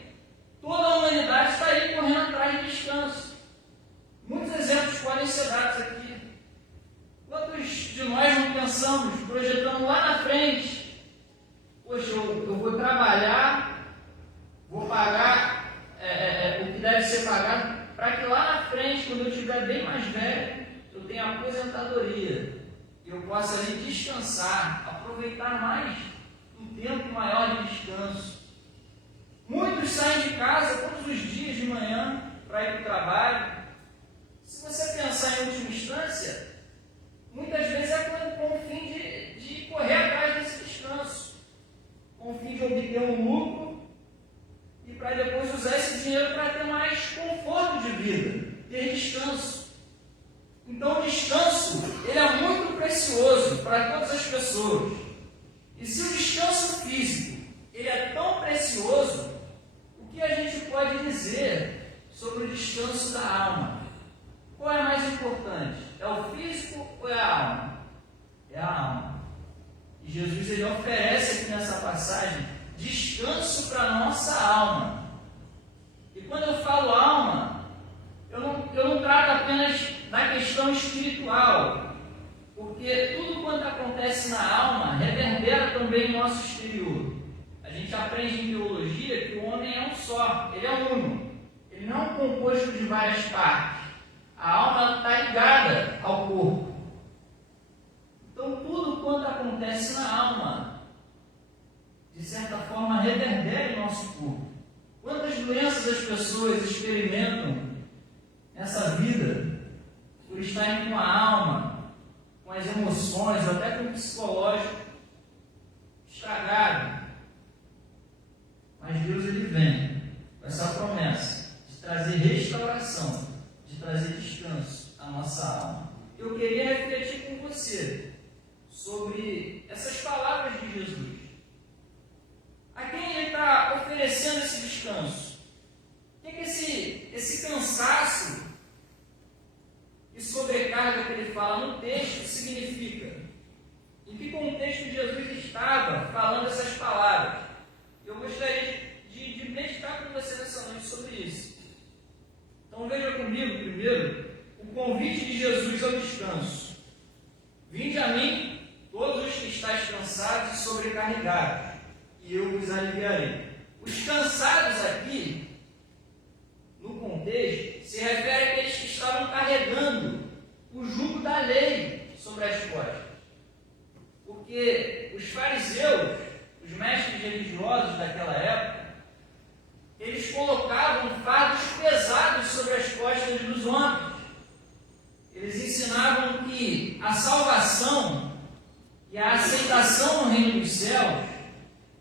toda a humanidade está aí correndo atrás de descanso. Muitos exemplos podem ser dados aqui. Quantos de nós não pensamos, projetando lá na frente: poxa, eu vou trabalhar, vou pagar o que deve ser pagado, para que lá na frente, quando eu estiver bem mais velho, eu tenha aposentadoria e eu possa ali descansar, aproveitar mais um tempo maior de descanso. Muitos saem de casa todos os dias de manhã para ir para o trabalho. Se você pensar em última instância, muitas vezes é com o fim de correr atrás desse descanso, com o fim de obter um lucro e para depois usar esse dinheiro para ter mais conforto de vida, ter descanso. Então o descanso, ele é muito precioso para todas as pessoas. E se o descanso físico, ele é tão precioso, o que a gente pode dizer sobre o descanso da alma? Qual é mais importante? É o físico ou é a alma? É a alma. E Jesus, ele oferece aqui nessa passagem descanso para a nossa alma. E quando eu falo alma, eu não trato apenas da questão espiritual, porque tudo quanto acontece na alma reverbera também no nosso exterior. A gente aprende em teologia que o homem é um só, ele é uno, ele não é um composto de várias partes. A alma está ligada ao corpo. Então tudo quanto acontece na alma, de certa forma, reverbera em nosso corpo. Quantas doenças as pessoas experimentam nessa vida por estarem com a alma, com as emoções, até com o psicológico estragado. Mas Deus, ele vem com essa promessa de trazer restauração, de trazer descanso à nossa alma. Eu queria refletir com você sobre essas palavras de Jesus. A quem ele está oferecendo esse descanso? O que esse cansaço e sobrecarga que ele fala no texto significa? Em que contexto Jesus estava falando essas palavras? Eu gostaria de meditar com você nessa noite sobre isso. Então veja comigo primeiro o convite de Jesus ao descanso. Vinde a mim, todos os que estáis cansados e sobrecarregados, e eu vos aliviarei. Os cansados aqui, no contexto, se refere àqueles que estavam carregando o jugo da lei sobre as costas. Porque os fariseus, os mestres religiosos daquela época, eles colocavam fardos pesados sobre as costas dos homens. Eles ensinavam que a salvação e a aceitação no reino dos céus,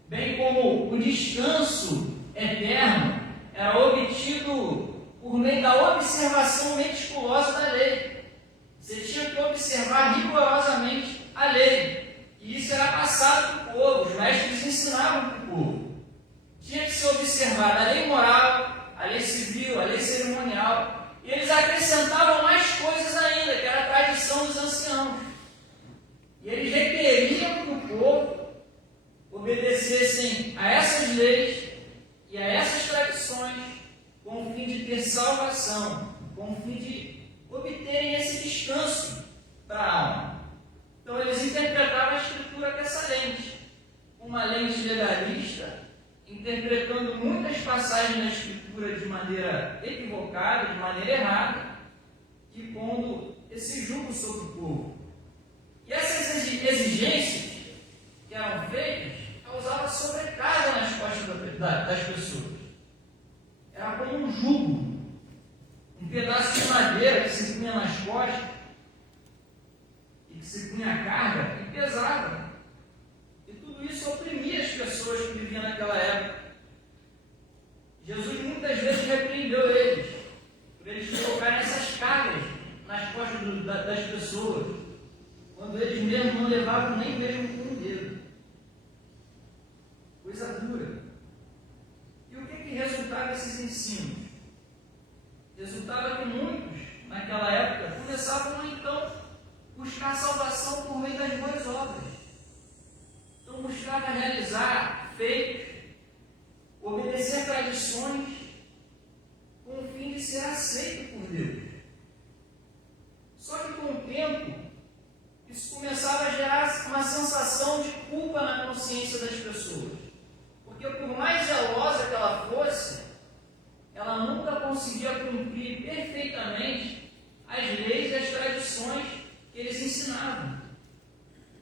bem como o descanso eterno, era obtido por meio da observação meticulosa da lei. Você tinha que observar rigorosamente a lei. E isso era passado para o povo, os mestres ensinavam para o povo. Tinha que ser observada a lei moral, a lei civil, a lei cerimonial. E eles acrescentavam mais coisas ainda, que era a tradição dos anciãos. E eles requeriam que o povo obedecessem a essas leis e a essas tradições com o fim de ter salvação, com o fim de obterem esse descanso para a alma. Então eles interpretavam a Escritura com essa lente, uma lente legalista, interpretando muitas passagens da Escritura de maneira equivocada, de maneira errada, e pondo esse jugo sobre o povo. E essas exigências que eram feitas causavam sobrecarga nas costas das pessoas. Era como um jugo, um pedaço de madeira que se punha nas costas e que se punha a carga e pesava. E tudo isso oprimia as pessoas que viviam naquela época. Jesus muitas vezes repreendeu eles, por eles colocarem essas cargas nas costas das pessoas, quando eles mesmos não levavam nem mesmo com um dedo. Coisa dura. E o que resultava esses ensinos? Resultava que muitos, naquela época, começavam a então buscar salvação por meio das boas obras. Então buscavam realizar feitos, obedecer tradições, com o fim de ser aceito por Deus. Só que com o tempo, isso começava a gerar uma sensação de culpa na consciência das pessoas. Porque por mais zelosa que ela fosse, ela nunca conseguia cumprir perfeitamente as leis e as tradições que eles ensinavam.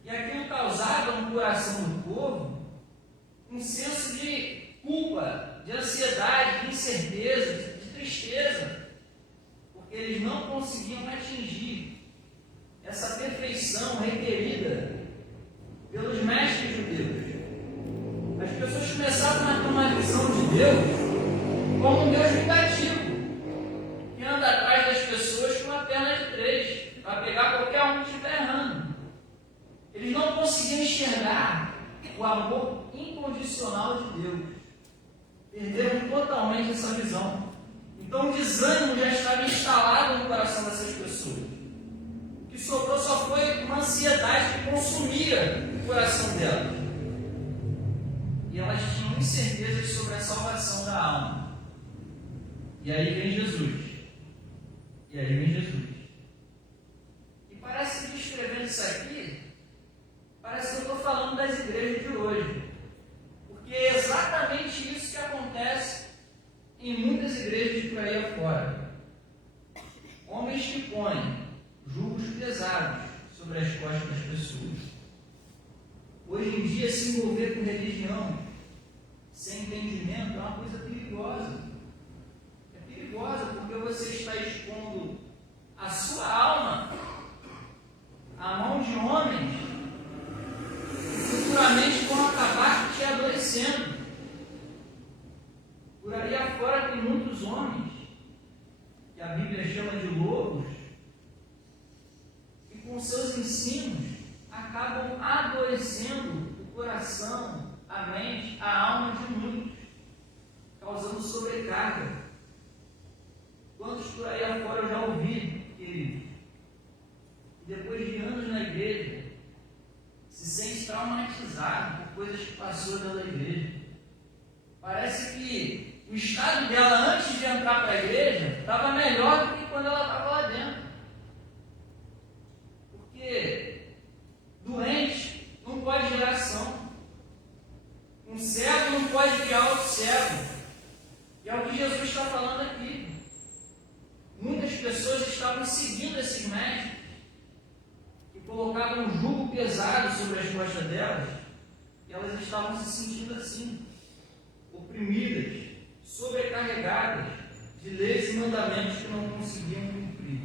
E aquilo causava no coração do povo um senso de culpa, de ansiedade, de incerteza, de tristeza, porque eles não conseguiam atingir essa perfeição requerida pelos mestres judeus. As pessoas começavam a ter uma visão de Deus como um Deus vingativo, que anda atrás das pessoas com uma perna de 3, para pegar qualquer um que estiver errando. Eles não conseguiam enxergar o amor incondicional de Deus. Perderam totalmente essa visão. Então o desânimo já estava instalado no coração dessas pessoas. O que sobrou só foi uma ansiedade que consumia o coração delas. E elas tinham incertezas sobre a salvação da alma. E aí vem Jesus. E parece que descrevendo isso aqui, parece que eu estou falando das igrejas de hoje. Porque é exatamente isso que acontece em muitas igrejas por aí afora. Homens que põem jugos pesados sobre as costas das pessoas. Hoje em dia, se envolver com religião sem entendimento é uma coisa perigosa. É perigosa porque você está expondo a sua alma à mão de homens que futuramente vão acabar te adoecendo. Por aí afora tem muitos homens que a Bíblia chama de lobos, que com seus ensinos acabam jugo pesado sobre as costas delas, e elas estavam se sentindo assim, oprimidas, sobrecarregadas de leis e mandamentos que não conseguiam cumprir.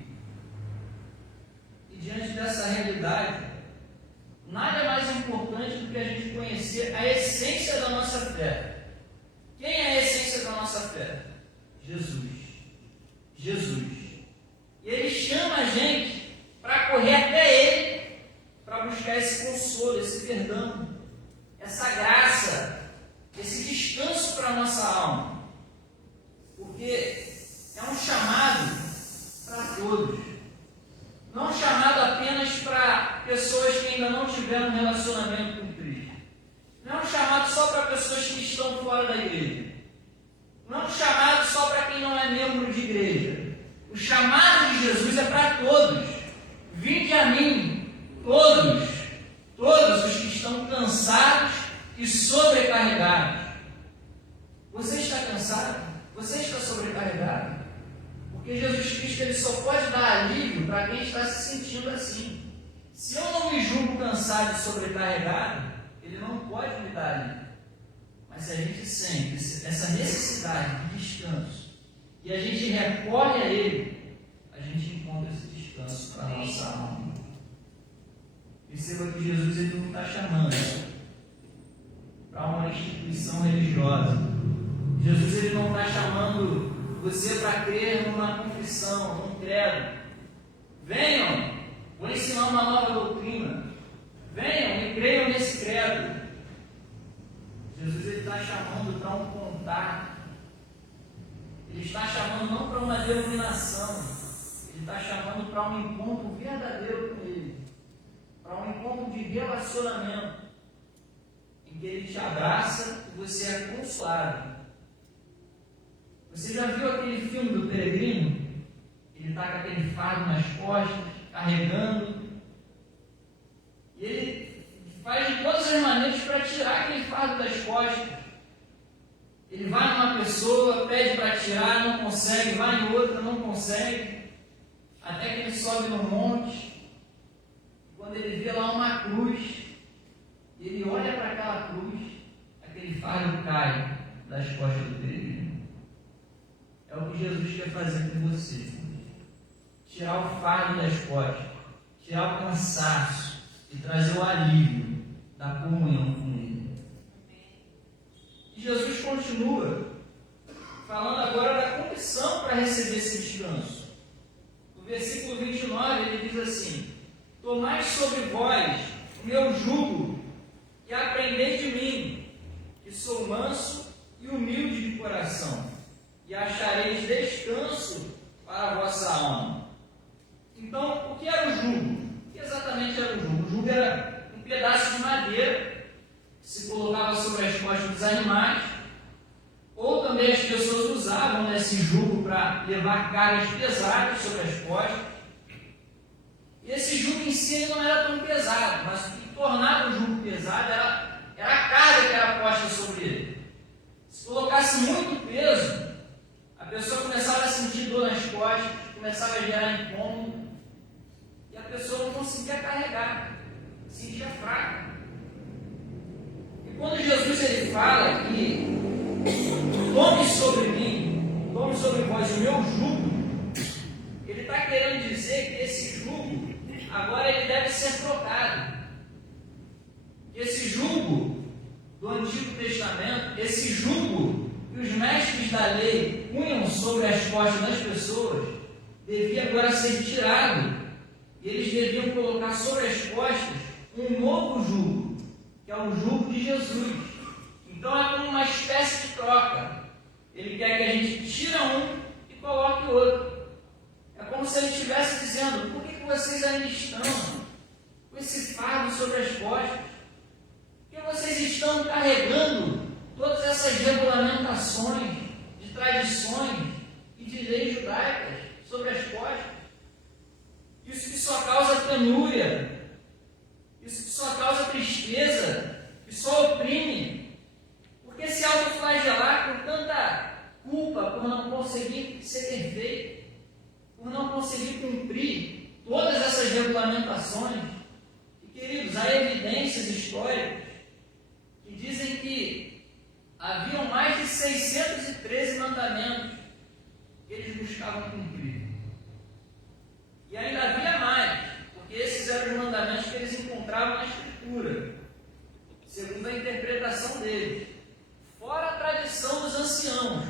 E diante dessa realidade, nada é mais importante do que a gente conhecer a essência da nossa fé. Quem é a essência da nossa fé? Jesus. Jesus. E Ele chama a gente para correr até Ele, para buscar esse consolo, esse perdão, essa graça, esse descanso para a nossa alma. Porque é um chamado para todos. Não é um chamado apenas para pessoas que ainda não tiveram um relacionamento com Cristo. Não é um chamado só para pessoas que estão fora da igreja. Não é um chamado só para quem não é membro de igreja. O chamado de Jesus é para todos. Vinde a mim, todos os que estão cansados e sobrecarregados. Você está cansado? Você está sobrecarregado? Porque Jesus Cristo ele só pode dar alívio para quem está se sentindo assim. Se eu não me julgo cansado e sobrecarregado, Ele não pode me dar alívio. Mas se a gente sente essa necessidade de descanso e a gente recorre a Ele, a gente encontra esse descanso para a nossa alma. Perceba que Jesus ele não está chamando para uma instituição religiosa. Jesus ele não está chamando você para crer numa confissão, num credo. Venham, vou ensinar uma nova doutrina. Venham e creiam nesse credo. Jesus ele está chamando para um contato. Ele está chamando não para uma denominação. Ele está chamando para um encontro verdadeiro com Ele. Para um encontro de relacionamento. Em que Ele te abraça e você é consolado. Você já viu aquele filme do Peregrino? Ele está com aquele fardo nas costas, carregando. E ele faz de todas as maneiras para tirar aquele fardo das costas. Ele vai numa pessoa, pede para tirar, não consegue, vai em outra, não consegue. Até que ele sobe no monte. Quando ele vê lá uma cruz, ele olha para aquela cruz, aquele fardo cai das costas do peregrino. É o que Jesus quer fazer com você. Tirar o fardo das costas, tirar o cansaço e trazer o alívio da comunhão com Ele. E Jesus continua falando agora da condição para receber esse descanso. No versículo 29 ele diz assim: tomai sobre vós o meu jugo e aprendei de mim, que sou manso e humilde de coração, e achareis descanso para a vossa alma. Então, o que era o jugo? O que exatamente era o jugo? O jugo era um pedaço de madeira que se colocava sobre as costas dos animais, ou também as pessoas usavam esse jugo para levar cargas pesadas sobre as costas. E esse jugo em si ele não era tão pesado, mas o que tornava o jugo pesado era a carga que era posta sobre ele. Se colocasse muito peso, a pessoa começava a sentir dor nas costas, começava a gerar incômodo, e a pessoa não conseguia carregar, se sentia fraca. E quando Jesus ele fala que tome sobre mim, tome sobre vós o meu jugo, ele está querendo dizer que esse jugo, agora ele deve ser trocado. Esse jugo do Antigo Testamento, esse jugo que os mestres da lei punham sobre as costas das pessoas, devia agora ser tirado. E eles deviam colocar sobre as costas um novo jugo, que é o jugo de Jesus. Então é como uma espécie de troca. Ele quer que a gente tire um e coloque o outro. É como se ele estivesse dizendo: por que vocês ainda estão com esse fardo sobre as costas? Por que vocês estão carregando todas essas regulamentações de tradições e de leis judaicas sobre as costas? Isso que só causa penúria, isso que só causa tristeza, que só oprime. Porque se autoflagelar com tanta culpa por não conseguir ser perfeito, por não conseguir cumprir todas essas regulamentações, e Queridos, há evidências históricas que dizem que haviam mais de 613 mandamentos que eles buscavam cumprir. E ainda havia mais, porque esses eram os mandamentos que eles encontravam na Escritura, segundo a interpretação deles, fora a tradição dos anciãos.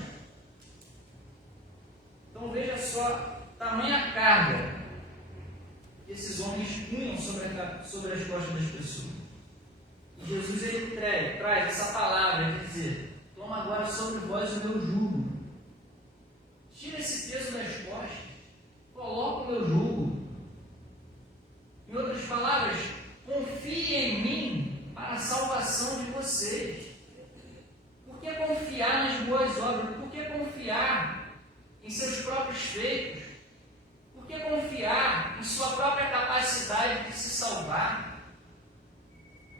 Então veja só, tamanha carga que esses homens punham sobre as costas das pessoas. E Jesus ele traz essa palavra de dizer: toma agora sobre vós o meu jugo. Tira esse peso das costas, coloca o meu jugo. Em outras palavras, confie em mim para a salvação de vocês. Por que confiar nas boas obras? Por que confiar em seus próprios feitos? Por que confiar em sua própria capacidade de se salvar?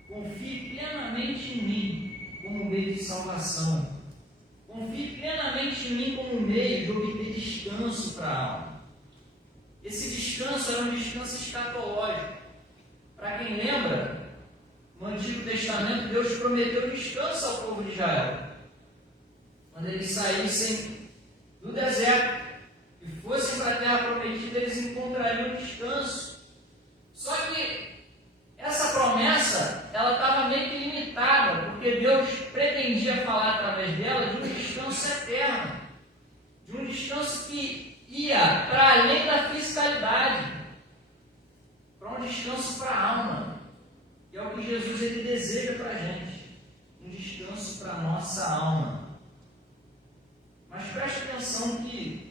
Confie plenamente em mim como meio de salvação. Confie plenamente em mim como meio de obter descanso para a alma. Esse descanso era um descanso escatológico. Para quem lembra, no Antigo Testamento, Deus prometeu descanso ao povo de Israel. Quando eles saíssem do deserto e fossem para a terra prometida, eles encontrariam descanso. Só que essa promessa, ela estava meio que limitada, porque Deus pretendia falar através dela de um descanso eterno, de um descanso que ia para além da fisicalidade, para um descanso para a alma, que é o que Jesus ele deseja para a gente, um descanso para a nossa alma. Mas preste atenção que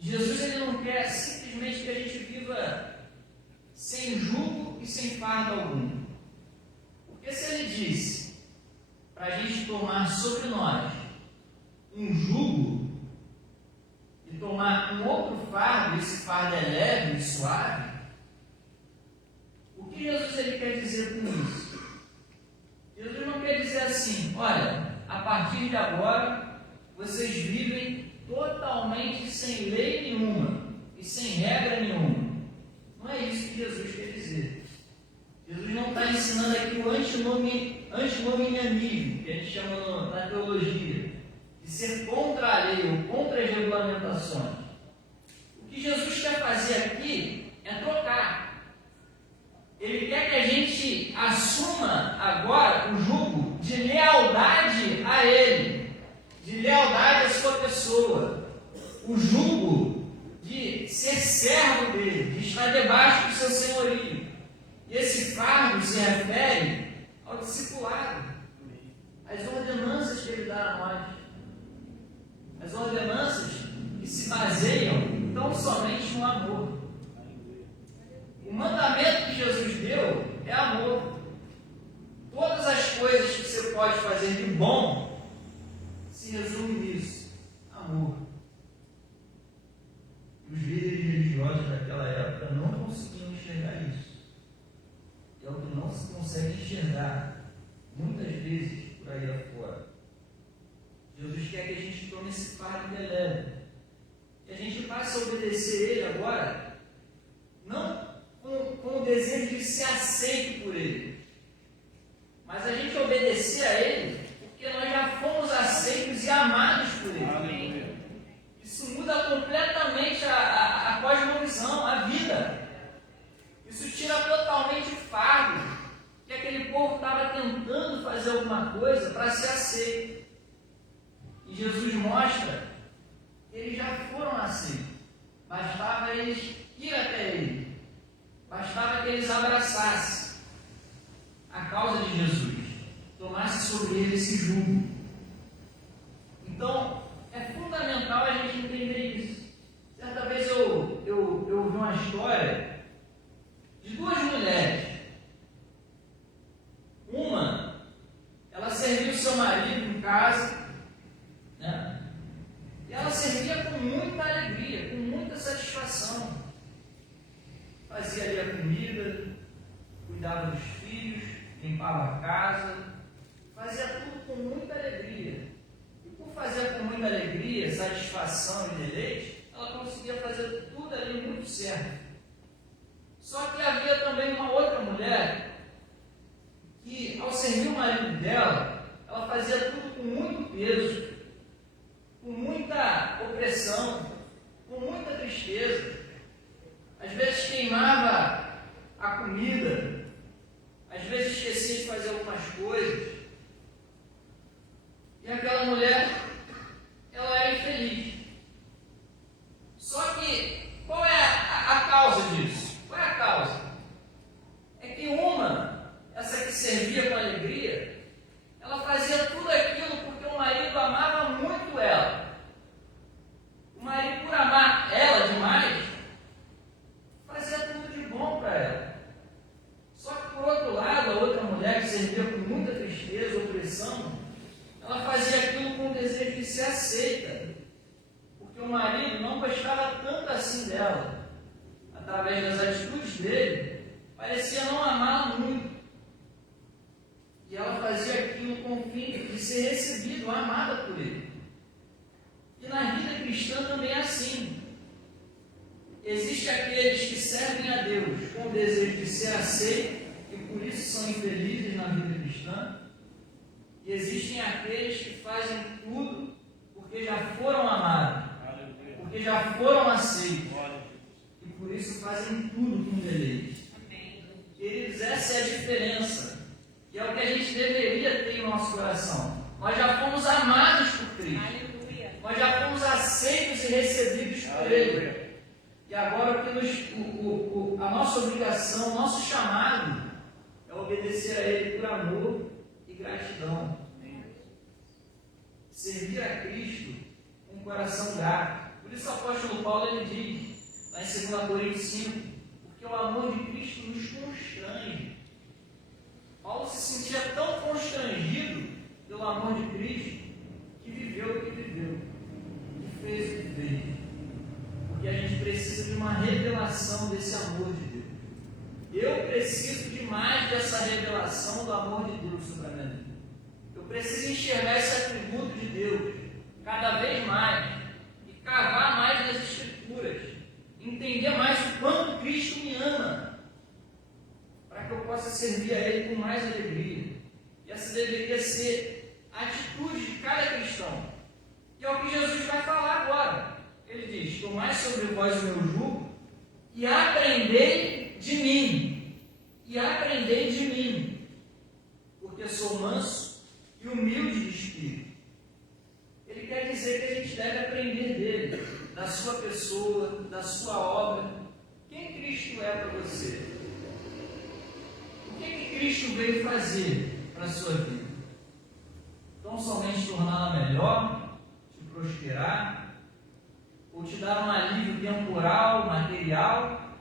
Jesus ele não quer simplesmente que a gente viva sem jugo e sem fardo algum. Porque se ele disse para a gente tomar sobre nós um jugo e tomar um outro fardo, e esse fardo é leve e suave, o que Jesus ele quer dizer com isso? Jesus não quer dizer assim: olha, a partir de agora vocês vivem totalmente sem lei nenhuma e sem regra nenhuma. Não é isso que Jesus quer dizer. Jesus não está ensinando aqui o antinomianismo, que a gente chama na teologia, de ser contra a lei ou contra as regulamentações. O que Jesus quer fazer aqui é trocar. Ele quer que a gente assuma agora o jugo de lealdade a Ele, de lealdade à sua pessoa, o jugo de ser servo dele, de estar debaixo do seu senhorio. E esse fardo se refere ao discipulado, às ordenanças que ele dá a nós, as ordenanças que se baseiam tão somente no amor. O mandamento que Jesus deu é amor. Todas as coisas que você pode fazer de bom se resume nisso: amor. E os líderes religiosos daquela época não conseguiam enxergar isso. É o que não se consegue enxergar muitas vezes por aí afora. Jesus quer que a gente tome esse fardo que é leve, que a gente passe a obedecer Ele agora, não com o desejo de ser aceito por Ele, mas a gente obedecer a Ele porque nós já fomos aceitos e amados por Ele. Amém. Isso muda completamente a cosmovisão, a vida. Isso tira totalmente o fardo que aquele povo estava tentando fazer alguma coisa para ser aceito. E Jesus mostra que eles já foram aceitos. Bastava eles ir até Ele. Bastava que eles abraçassem a causa de Jesus, tomassem sobre ele esse jugo. Então, é fundamental a gente entender isso. Certa vez eu ouvi uma história de duas mulheres. Uma, ela serviu seu marido em casa, né? E ela servia com muita alegria, com muita satisfação. Fazia ali a comida, cuidava dos filhos, limpava a casa, fazia tudo com muita alegria. E por fazer com muita alegria, satisfação e deleite, ela conseguia fazer tudo ali muito certo. Só que havia também uma outra mulher mulher que, ao servir o marido dela, ela fazia tudo com muito peso, com muita opressão, com muita tristeza. Às vezes queimava a comida, às vezes esquecia de fazer algumas coisas. E aquela mulher, ela era infeliz. Só que, qual é a causa disso? Qual é a causa? É que essa que servia com alegria, ela fazia tudo aquilo porque o marido amava muito ela. O marido, por amar ela demais, fazia tudo de bom para ela. Só que, por outro lado, a outra mulher que servia com muita tristeza, opressão, ela fazia aquilo com o desejo de ser aceita, porque o marido não gostava tanto assim dela. Através das atitudes dele, parecia não amá-la muito. E ela fazia aquilo com o fim de ser recebida, amada por ele. E na vida cristã também é assim. Existem aqueles que servem a Deus com o desejo de ser aceitos e por isso são infelizes na vida cristã. E existem aqueles que fazem tudo porque já foram amados, porque já foram aceitos e por isso fazem tudo com deleite. Queridos, essa é a diferença. E é o que a gente deveria ter em nosso coração. Nós já fomos amados por Cristo. Aleluia. Nós já fomos aceitos e recebidos por Ele. E agora a nossa obrigação, o nosso chamado é obedecer a Ele por amor e gratidão. Servir a Cristo com um coração grato. Por isso o apóstolo Paulo ele diz, lá em 2 Coríntios 5, porque o amor de Cristo nos constrange. Paulo se sentia tão constrangido pelo amor de Cristo que viveu o que viveu, que fez o que fez. Porque a gente precisa de uma revelação desse amor de Deus. Eu preciso demais dessa revelação do amor de Deus sobre a minha vida. Eu preciso enxergar esse atributo de Deus cada vez mais e cavar mais nas Escrituras, entender mais o quanto Cristo me ama, para que eu possa servir a Ele com mais alegria. E essa deveria ser a atitude de cada cristão. E é o que Jesus vai falar agora. Ele diz: tomai sobre vós o meu jugo e aprendei de mim. E aprendei de mim, porque sou manso e humilde de espírito. Ele quer dizer que a gente deve aprender dele, da sua pessoa, da sua obra. Quem Cristo é para você? O que Cristo veio fazer para a sua vida? Então, somente torná-la melhor, te prosperar, ou te dar um alívio temporal, material,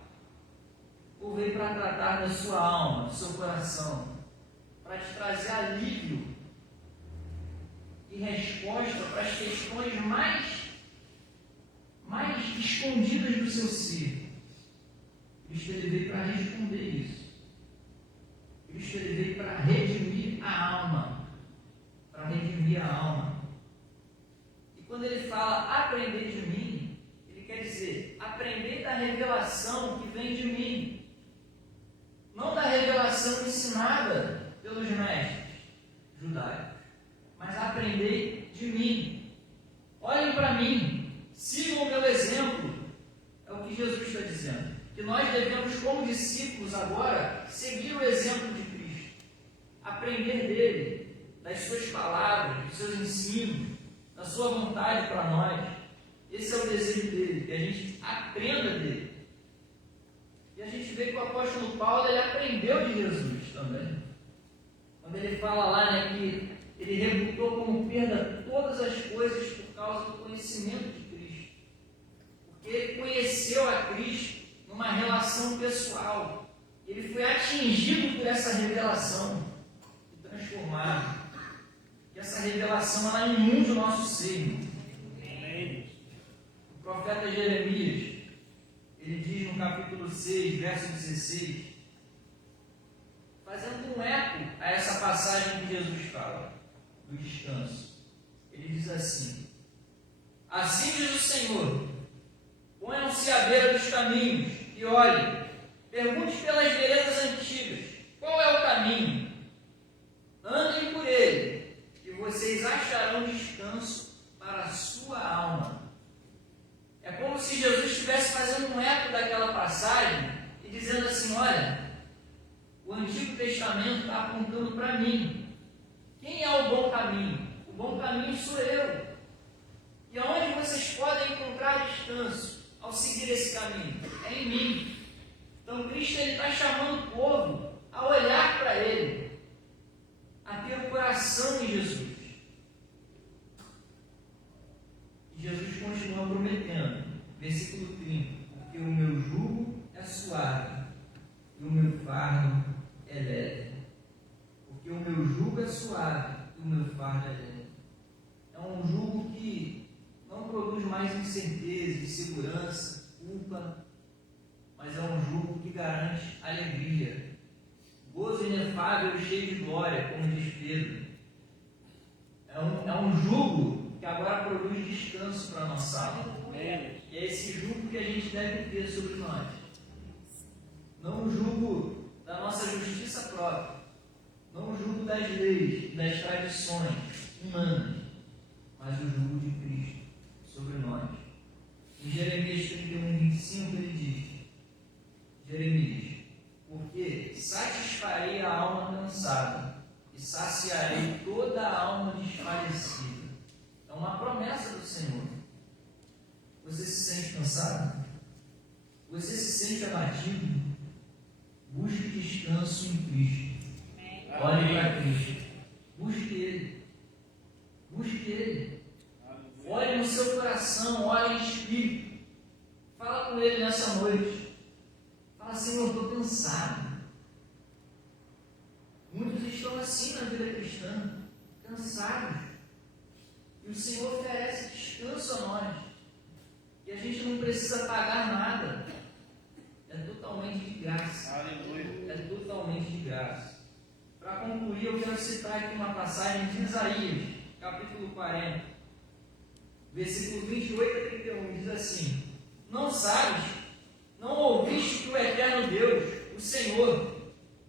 ou veio para tratar da sua alma, do seu coração, para te trazer alívio e resposta para as questões mais escondidas do seu ser. Cristo ele veio para responder isso. Cristo ele veio para redimir a alma. Para redimir a alma. E quando ele fala aprender de mim, ele quer dizer aprender da revelação que vem de mim. Não da revelação ensinada pelos mestres judaicos, mas aprender de mim. Olhem para mim, sigam o meu exemplo. É o que Jesus está dizendo. Que nós devemos, como discípulos agora, seguir o exemplo de Cristo. Aprender dele, das suas palavras, dos seus ensinos, da sua vontade para nós. Esse é o desejo dele, que a gente aprenda dele. E a gente vê que o apóstolo Paulo, ele aprendeu de Jesus também. Quando ele fala lá, né, que ele reputou como perda todas as coisas por causa do conhecimento de Cristo. Porque ele conheceu a Cristo numa relação pessoal. Ele foi atingido por essa revelação e transformado. Que essa revelação ela inunde o nosso ser. O profeta Jeremias, ele diz no capítulo 6, verso 16, fazendo um eco a essa passagem que Jesus fala, do descanso. Ele diz assim: assim diz o Senhor, ponham-se à beira dos caminhos e olhem, pergunte pelas veredas antigas, apontando para mim. Quem é o bom caminho? O bom caminho sou eu. E aonde vocês podem encontrar descanso ao seguir esse caminho? É em mim. Então Cristo está chamando o povo a olhar para Ele, a ter o coração em Jesus. E Jesus continua prometendo, versículo 30, porque o meu jugo é suave e o meu fardo é leve. Porque o meu jugo é suave e o meu fardo é leve. É um jugo que não produz mais incerteza, insegurança, culpa, mas é um jugo que garante alegria, gozo inefável e cheio de glória, como diz Pedro. É um jugo que agora produz descanso para a nossa alma. E é esse jugo que a gente deve ter sobre nós. Não o jugo da nossa justiça própria, não o jugo das leis, das tradições humanas, mas o jugo de Cristo sobre nós. Em Jeremias 31, 25, ele diz: Jeremias, porque satisfarei a alma cansada e saciarei toda a alma desfalecida. É uma promessa do Senhor. Você se sente cansado? Você se sente abatido? Busque descanso em Cristo. Olhe para Cristo. Busque Ele. Busque Ele. Olhe no seu coração, olhe em espírito. Fala com Ele nessa noite. Fala, Senhor, eu estou cansado. Muitos estão assim na vida cristã, cansados. E o Senhor oferece descanso a nós. E a gente não precisa pagar nada. É totalmente de graça. Aleluia. É totalmente de graça. Para concluir, eu quero citar aqui uma passagem de Isaías, capítulo 40, versículo 28 a 31, diz assim: Não sabes, não ouviste que o eterno Deus, o Senhor,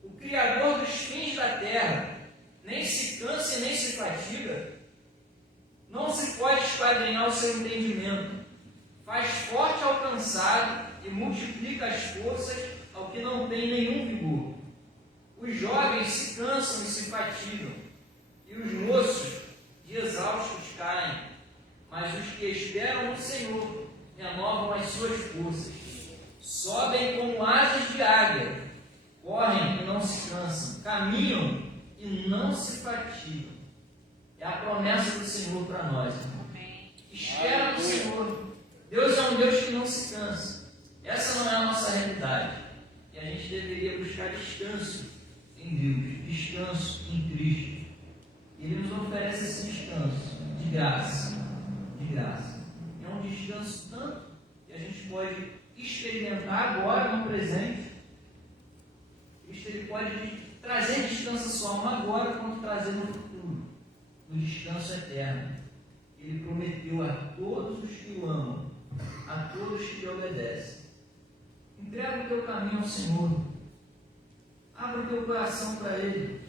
o Criador dos fins da terra, nem se cansa e nem se fatiga? Não se pode esquadrinhar o seu entendimento. Faz forte ao cansado e multiplica as forças ao que não tem nenhum vigor. Os jovens se cansam e se fatigam, e os moços de exaustos caem, mas os que esperam no Senhor renovam as suas forças. Sobem como asas de águia, correm e não se cansam, caminham e não se fatigam. É a promessa do Senhor para nós. Espera no Senhor. Deus é um Deus que não se cansa. Essa não é a nossa realidade. E a gente deveria buscar descanso em Deus, descanso em Cristo. Ele nos oferece esse descanso de graça. De graça. É um descanso tanto que a gente pode experimentar agora no presente. Cristo ele pode trazer descanso à sua alma agora, quanto trazer no futuro, no descanso eterno. Ele prometeu a todos os que o amam, a todos que lhe obedecem. Entrega o teu caminho ao Senhor. Abra o teu coração para Ele.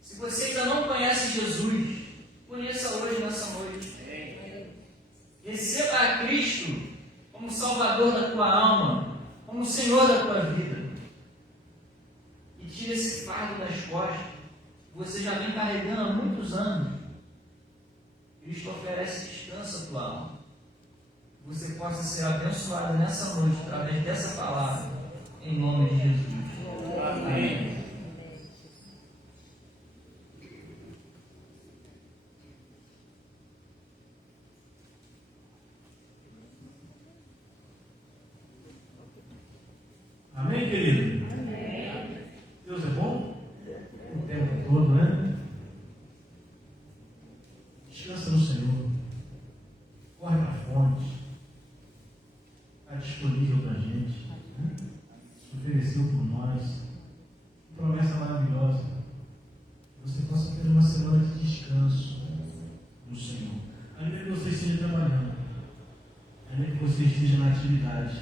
Se você ainda não conhece Jesus, conheça hoje, nessa noite. Receba a Cristo como Salvador da tua alma, como Senhor da tua vida. E tire esse fardo das costas que você já vem carregando há muitos anos. Cristo oferece descanso à tua alma. Que você possa ser abençoado nessa noite, através dessa palavra, em nome de Jesus. Amém. Amém, querido? Amém. Deus é bom? O tempo todo, né? Descansa no Senhor. Corre para a fonte. Está disponível para a gente. Né? Se ofereceu por nós. Promessa maravilhosa. Que você possa ter uma semana de descanso no Senhor. Ainda que você esteja trabalhando. Ainda que você esteja na atividade.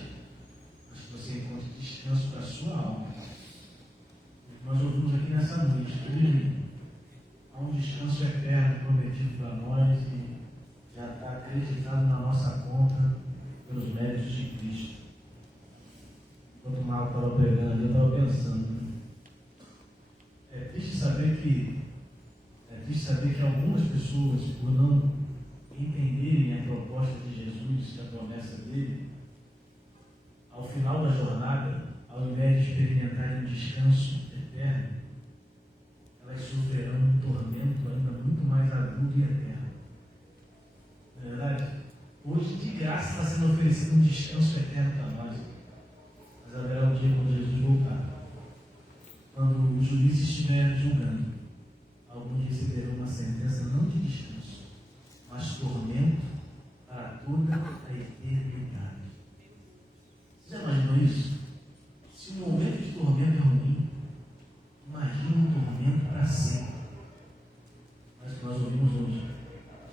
Mas que você encontre descanso para a sua alma. Nós ouvimos aqui nessa noite que há um descanso eterno prometido para nós e já está acreditado na nossa conta pelos méritos de Cristo. Enquanto o Marco estava pregando, eu estava pensando, é triste saber que algumas pessoas, por não entenderem a proposta de Jesus, a promessa dele, ao final da jornada, ao invés de experimentarem um descanso eterno, elas sofrerão um tormento ainda muito mais agudo e eterno. Não é verdade? Hoje, de graça, está sendo oferecido um descanso eterno para nós. Mas haverá um dia quando Jesus voltar. Quando os juízes estiverem julgando, alguns receberão uma sentença não de descanso, mas tormento para toda a eternidade. Você já imaginou isso? Se um momento de tormento é ruim, imagina um tormento para sempre. Mas que nós ouvimos hoje,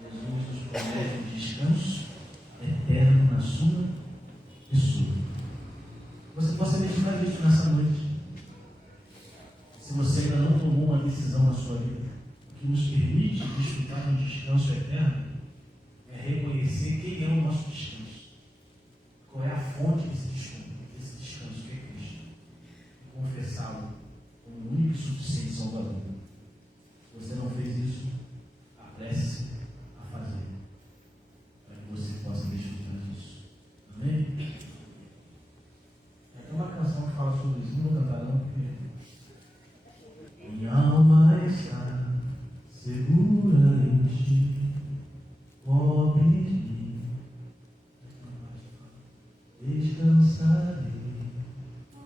Jesus nos promete um descanso eterno na sua pessoa. Você possa meditar isso nessa noite. Se você ainda não tomou uma decisão na sua vida, o que nos permite desfrutar de um descanso eterno é reconhecer quem é o nosso descanso. Qual é a fonte desse descanso que é Cristo. E confessá-lo como o único e suficiente Salvador. Se você não fez isso, apresse a fazer, para que você possa desfrutar disso. Amém? Tem uma canção que fala sobre isso, não vou cantar não, porque minha alma está segura em ti, pobre de mim, descansarei,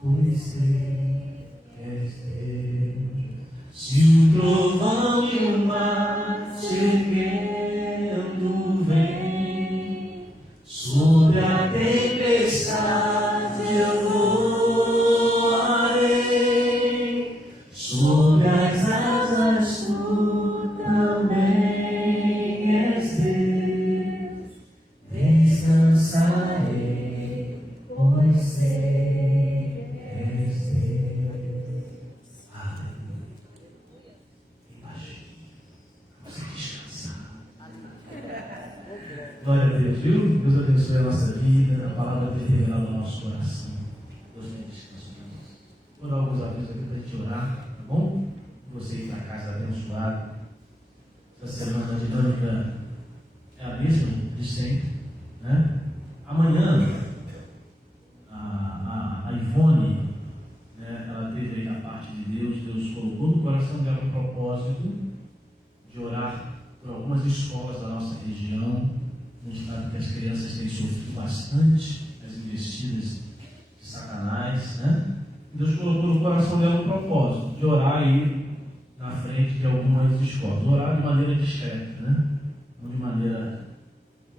pois sei que és Deus. Se o trovão e o mar serpendo vem, sobre a tempestade eu voarei, sobre as asas tu também és Deus. Descansarei, pois sei que és Deus. Aleluia. Embaixo. Você descansar. Glória a Deus, viu? Deus abençoe a nossa vida, a palavra de Deus revelada no nosso coração. Deus tem descanso para nós. Vou dar alguns avisos aqui para a gente orar, tá bom? Você ir para casa abençoado. Essa semana a dinâmica é a mesma de sempre, né? Amanhã, a Ivone, né, ela teve aí a parte de Deus, Deus colocou no coração dela o propósito de orar por algumas escolas da nossa região. A gente sabe que as crianças têm sofrido bastante as investidas de Satanás, né? Deus colocou no coração dela o propósito de orar aí na frente de algumas escolas. Orar de maneira discreta, né? Não de maneira...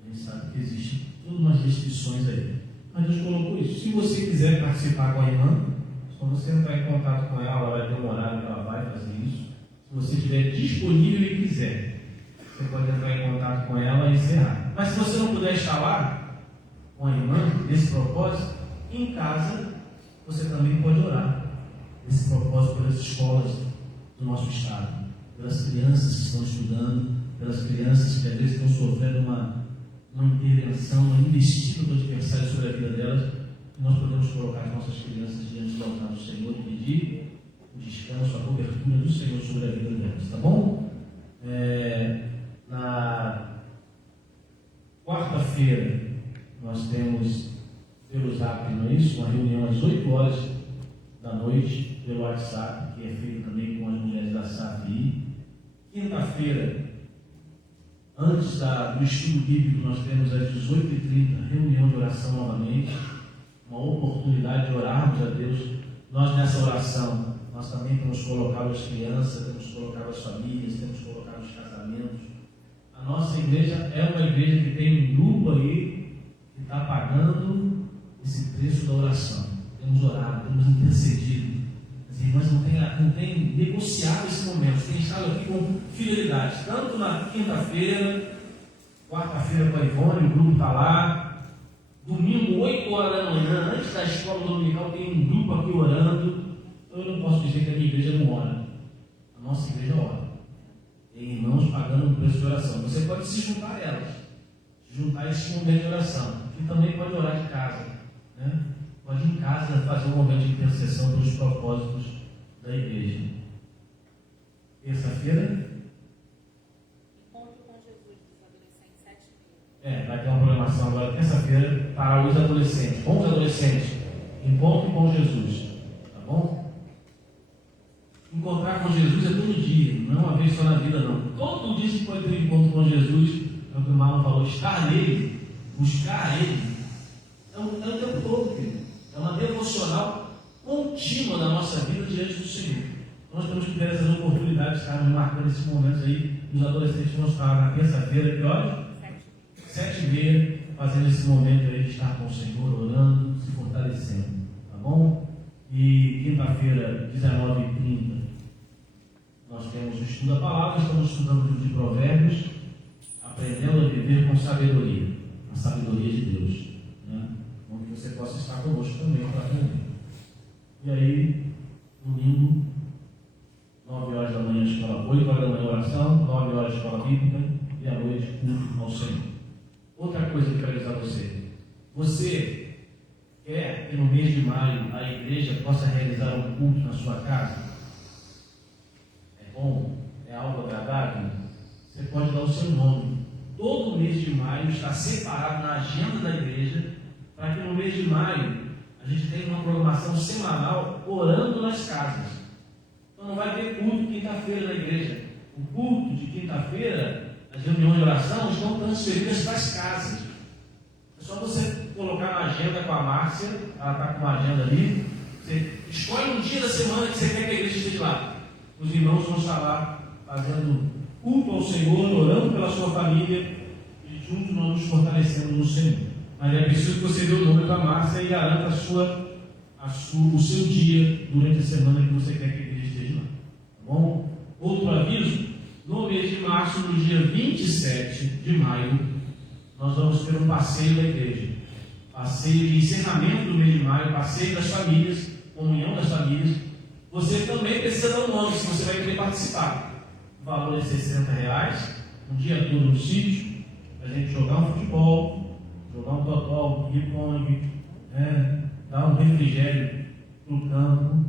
A gente sabe que existem todas umas restrições aí. Mas Deus colocou isso. Se você quiser participar com a irmã, quando você entrar em contato com ela vai ter um horário que ela vai fazer isso. Se você estiver disponível e quiser, você pode entrar em contato com ela e encerrar. Mas se você não puder estar lá com a irmã, nesse propósito, em casa, você também pode orar esse propósito pelas escolas do nosso estado, pelas crianças que estão estudando, pelas crianças que às vezes estão sofrendo uma intervenção, uma investida do adversário sobre a vida delas. Nós podemos colocar as nossas crianças diante do altar do Senhor e pedir o descanso, a cobertura do Senhor sobre a vida delas, tá bom? Na quarta-feira nós temos pelo Zap, não é isso? Uma reunião às 8 horas da noite pelo WhatsApp, que é feito também com as mulheres da SAFI. Quinta-feira, antes do estudo bíblico, nós temos às 18h30 reunião de oração novamente, uma oportunidade de orarmos a Deus. Nós nessa oração, nós também temos colocado as crianças, temos colocado as famílias, temos colocado os casamentos. A nossa igreja é uma igreja que tem um grupo aí que está pagando esse preço da oração. Temos orado, temos intercedido. As irmãs não têm negociado esse momento, têm estado aqui com fidelidade, tanto na quinta-feira, quarta-feira com a Ivone, o grupo está lá. Domingo, 8 horas da manhã, antes da escola dominical, tem um grupo aqui orando. Eu não posso dizer que a minha igreja não ora. A nossa igreja ora. Tem irmãos pagando um preço de oração. Você pode se juntar a elas, se juntar a esse momento de oração. E também pode orar de casa, né? Pode em casa fazer um momento de intercessão pelos propósitos da igreja. Terça-feira. Encontro com Jesus dos adolescentes, 7h30. Vai ter uma programação agora, terça-feira, para os adolescentes, bons adolescentes. Encontro com Jesus. Tá bom? Encontrar com Jesus é todo dia, não é uma vez só na vida, não. Todo dia você pode ter um encontro com Jesus. É o que o Marlon falou, estar nele, buscar ele. É o tempo todo, querido. É uma devocional contínua da nossa vida diante do Senhor. Nós temos que ter essas oportunidades, estarmos marcando esses momentos aí. Os adolescentes vão estar na terça-feira, que horas? 7h30, fazendo esse momento aí de estar com o Senhor, orando, se fortalecendo. Tá bom? E quinta-feira, 19h30, nós temos o estudo da palavra, estamos estudando o livro de Provérbios, aprendendo a viver com sabedoria, a sabedoria de Deus. Né? Onde você possa estar conosco também para aprender. E aí, domingo, 9 horas da manhã, escola, 8 horas da manhã, oração, 9 horas, escola bíblica, e à noite, culto ao Senhor. Outra coisa que eu quero dizer a você: você quer que no mês de maio a igreja possa realizar um culto na sua casa? É bom? É algo agradável? Você pode dar o seu nome. Todo mês de maio está separado na agenda da igreja, para que no mês de maio a gente tenha uma programação semanal orando nas casas. Então não vai ter culto quinta-feira na igreja. O culto de quinta-feira, as reuniões de oração estão transferidas para as casas. É só você colocar na agenda com a Márcia, ela está com uma agenda ali. Você escolhe um dia da semana que você quer que a igreja esteja lá. Os irmãos vão estar lá fazendo culto ao Senhor, orando pela sua família, e juntos nós nos fortalecendo no Senhor. Mas é preciso que você dê o nome para a Márcia e garanta o seu dia durante a semana que você quer que a igreja esteja lá. Tá bom? Outro aviso: no mês de março, no dia 27 de maio, nós vamos ter um passeio da igreja. Passeio de encerramento do mês de maio, passeio das famílias, comunhão das famílias. Você também precisa dar um nome se você vai querer participar. O valor é R$60, um dia todo no sítio, para a gente jogar um futebol, jogar um totó, um ping-pong, dar um refrigério no campo.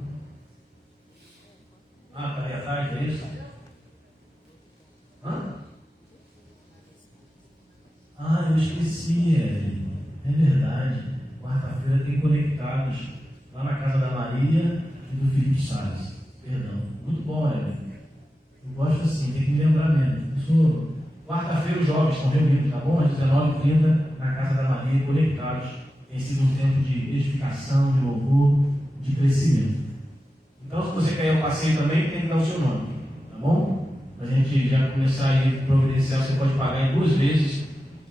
Está ali atrás, é isso? Eu esqueci, é verdade. Quarta-feira tem conectados lá na casa da Maria e do Felipe Salles. Perdão. Muito bom, Eu gosto assim, tem que me lembrar mesmo. Quarta-feira os jovens estão reunidos, tá bom? Às 19h30 na casa da Maria, conectados. Tem sido um tempo de edificação, de louvor, de crescimento. Então, se você quer ir ao passeio também, tem que dar o seu nome, tá bom? Para a gente já começar a providenciar, você pode pagar em 2 vezes,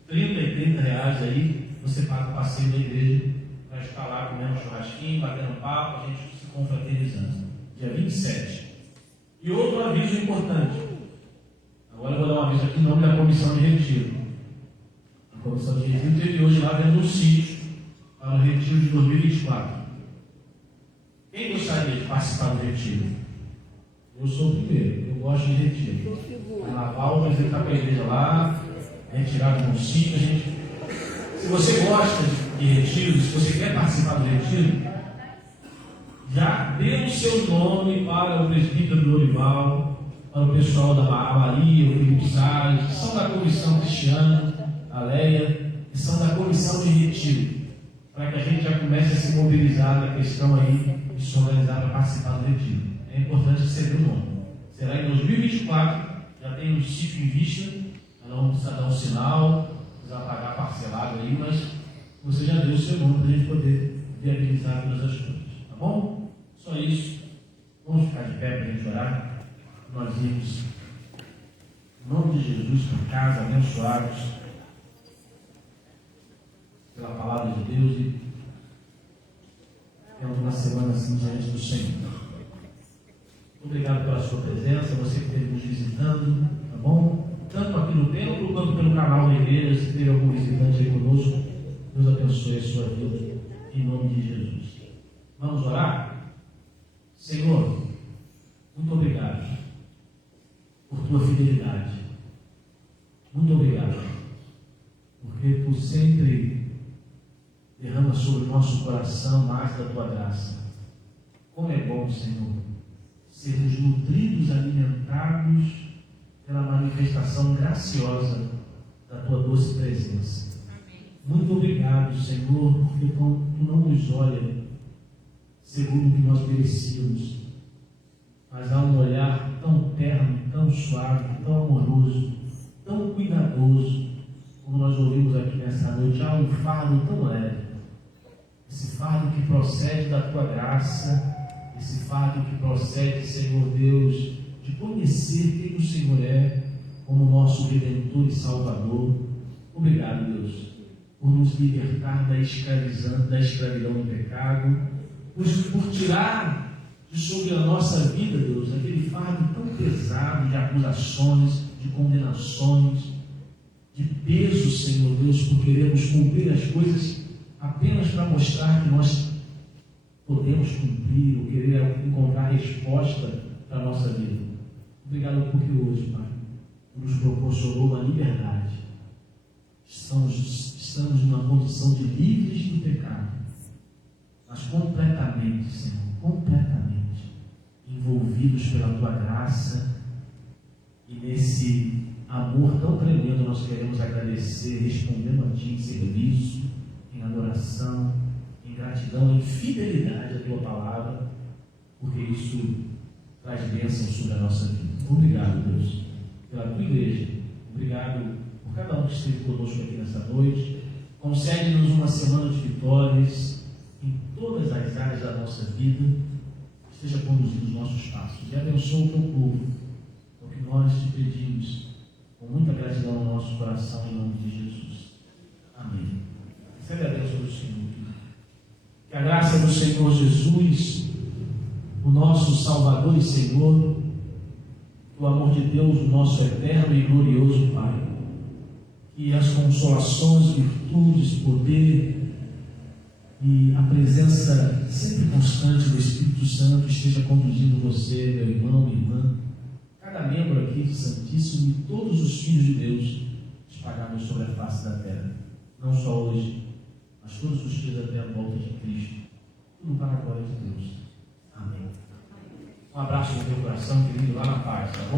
R$30 e R$30 aí, você paga o passeio da igreja para estar lá comendo um churrasquinho, batendo papo, a gente se confraternizando. Dia 27. E outro aviso importante. Agora eu vou dar um aviso aqui em nome da comissão de retiro. A comissão de retiro teve hoje lá dentro do sítio para o retiro de 2024. Quem gostaria de participar do retiro? Eu sou o primeiro, eu gosto de retiro. Carnaval, vai visitar para a igreja lá, retirado no sítio. Se você gosta de retiro, se você quer participar do retiro, já dê o seu nome para o presbítero do Orival, para o pessoal da Maria, o Felipe Salles, que são da comissão cristiana, a Leia, que são da comissão de retiro, para que a gente já comece a se mobilizar na questão aí de se organizar para participar do retiro. É importante que você dê o nome. Será em 2024, já tem um sítio em vista, ela não precisa dar um sinal, precisa pagar parcelado aí, mas você já deu o seu nome para a gente poder viabilizar todas as coisas. Tá bom? Só isso. Vamos ficar de pé para a gente orar. Nós irmos, em nome de Jesus, para casa, abençoados pela palavra de Deus e temos uma semana assim diante do Senhor. Obrigado pela sua presença, você que esteve nos visitando, tá bom? Tanto aqui no templo quanto pelo canal da igreja. Se teve algum visitante aí conosco, Deus abençoe a sua vida, em nome de Jesus. Vamos orar? Senhor, muito obrigado por tua fidelidade. Muito obrigado, porque tu sempre derrama sobre o nosso coração mais da tua graça. Como é bom, Senhor, sermos nutridos, alimentados pela manifestação graciosa da tua doce presença. Muito obrigado, Senhor, porque tu não nos olha segundo o que nós merecíamos, mas há um olhar tão terno, tão suave, tão amoroso, tão cuidadoso, como nós ouvimos aqui nessa noite. Há um fardo tão leve, esse fardo que procede da tua graça, esse fardo que procede, Senhor Deus, de conhecer quem o Senhor é como nosso Redentor e Salvador. Obrigado, Deus, por nos libertar da escravidão do pecado, por tirar de sobre a nossa vida, Deus, aquele fardo tão pesado de acusações, de condenações, de peso, Senhor Deus, por querermos cumprir as coisas apenas para mostrar que nós podemos cumprir ou querer encontrar resposta para a nossa vida. Obrigado porque hoje, Pai, nos proporcionou uma liberdade. Estamos numa condição de livres do pecado, mas completamente, Senhor, completamente envolvidos pela Tua graça, e nesse amor tão tremendo nós queremos agradecer, respondendo a Ti em serviço, em adoração, em gratidão, em fidelidade à Tua palavra, porque isso traz bênção sobre a nossa vida. Obrigado, Deus, pela Tua igreja. Obrigado por cada um que esteve conosco aqui nessa noite. Concede-nos uma semana de vitórias em todas as áreas da nossa vida. Esteja conduzindo os nossos passos e abençoa o Teu povo. É o que nós te pedimos com muita gratidão no nosso coração, em nome de Jesus. Amém. Recebe a bênção do Senhor. Que a graça do Senhor Jesus, o nosso Salvador e Senhor, o amor de Deus, o nosso eterno e glorioso Pai, e as consolações, virtudes, poder e a presença sempre constante do Espírito Santo esteja conduzindo você, meu irmão, minha irmã, cada membro aqui santíssimo e todos os filhos de Deus espalhados sobre a face da terra, não só hoje, mas todos os dias até a volta de Cristo, tudo para a glória de Deus. Amém. Um abraço no teu coração, querido, lá na paz, tá bom?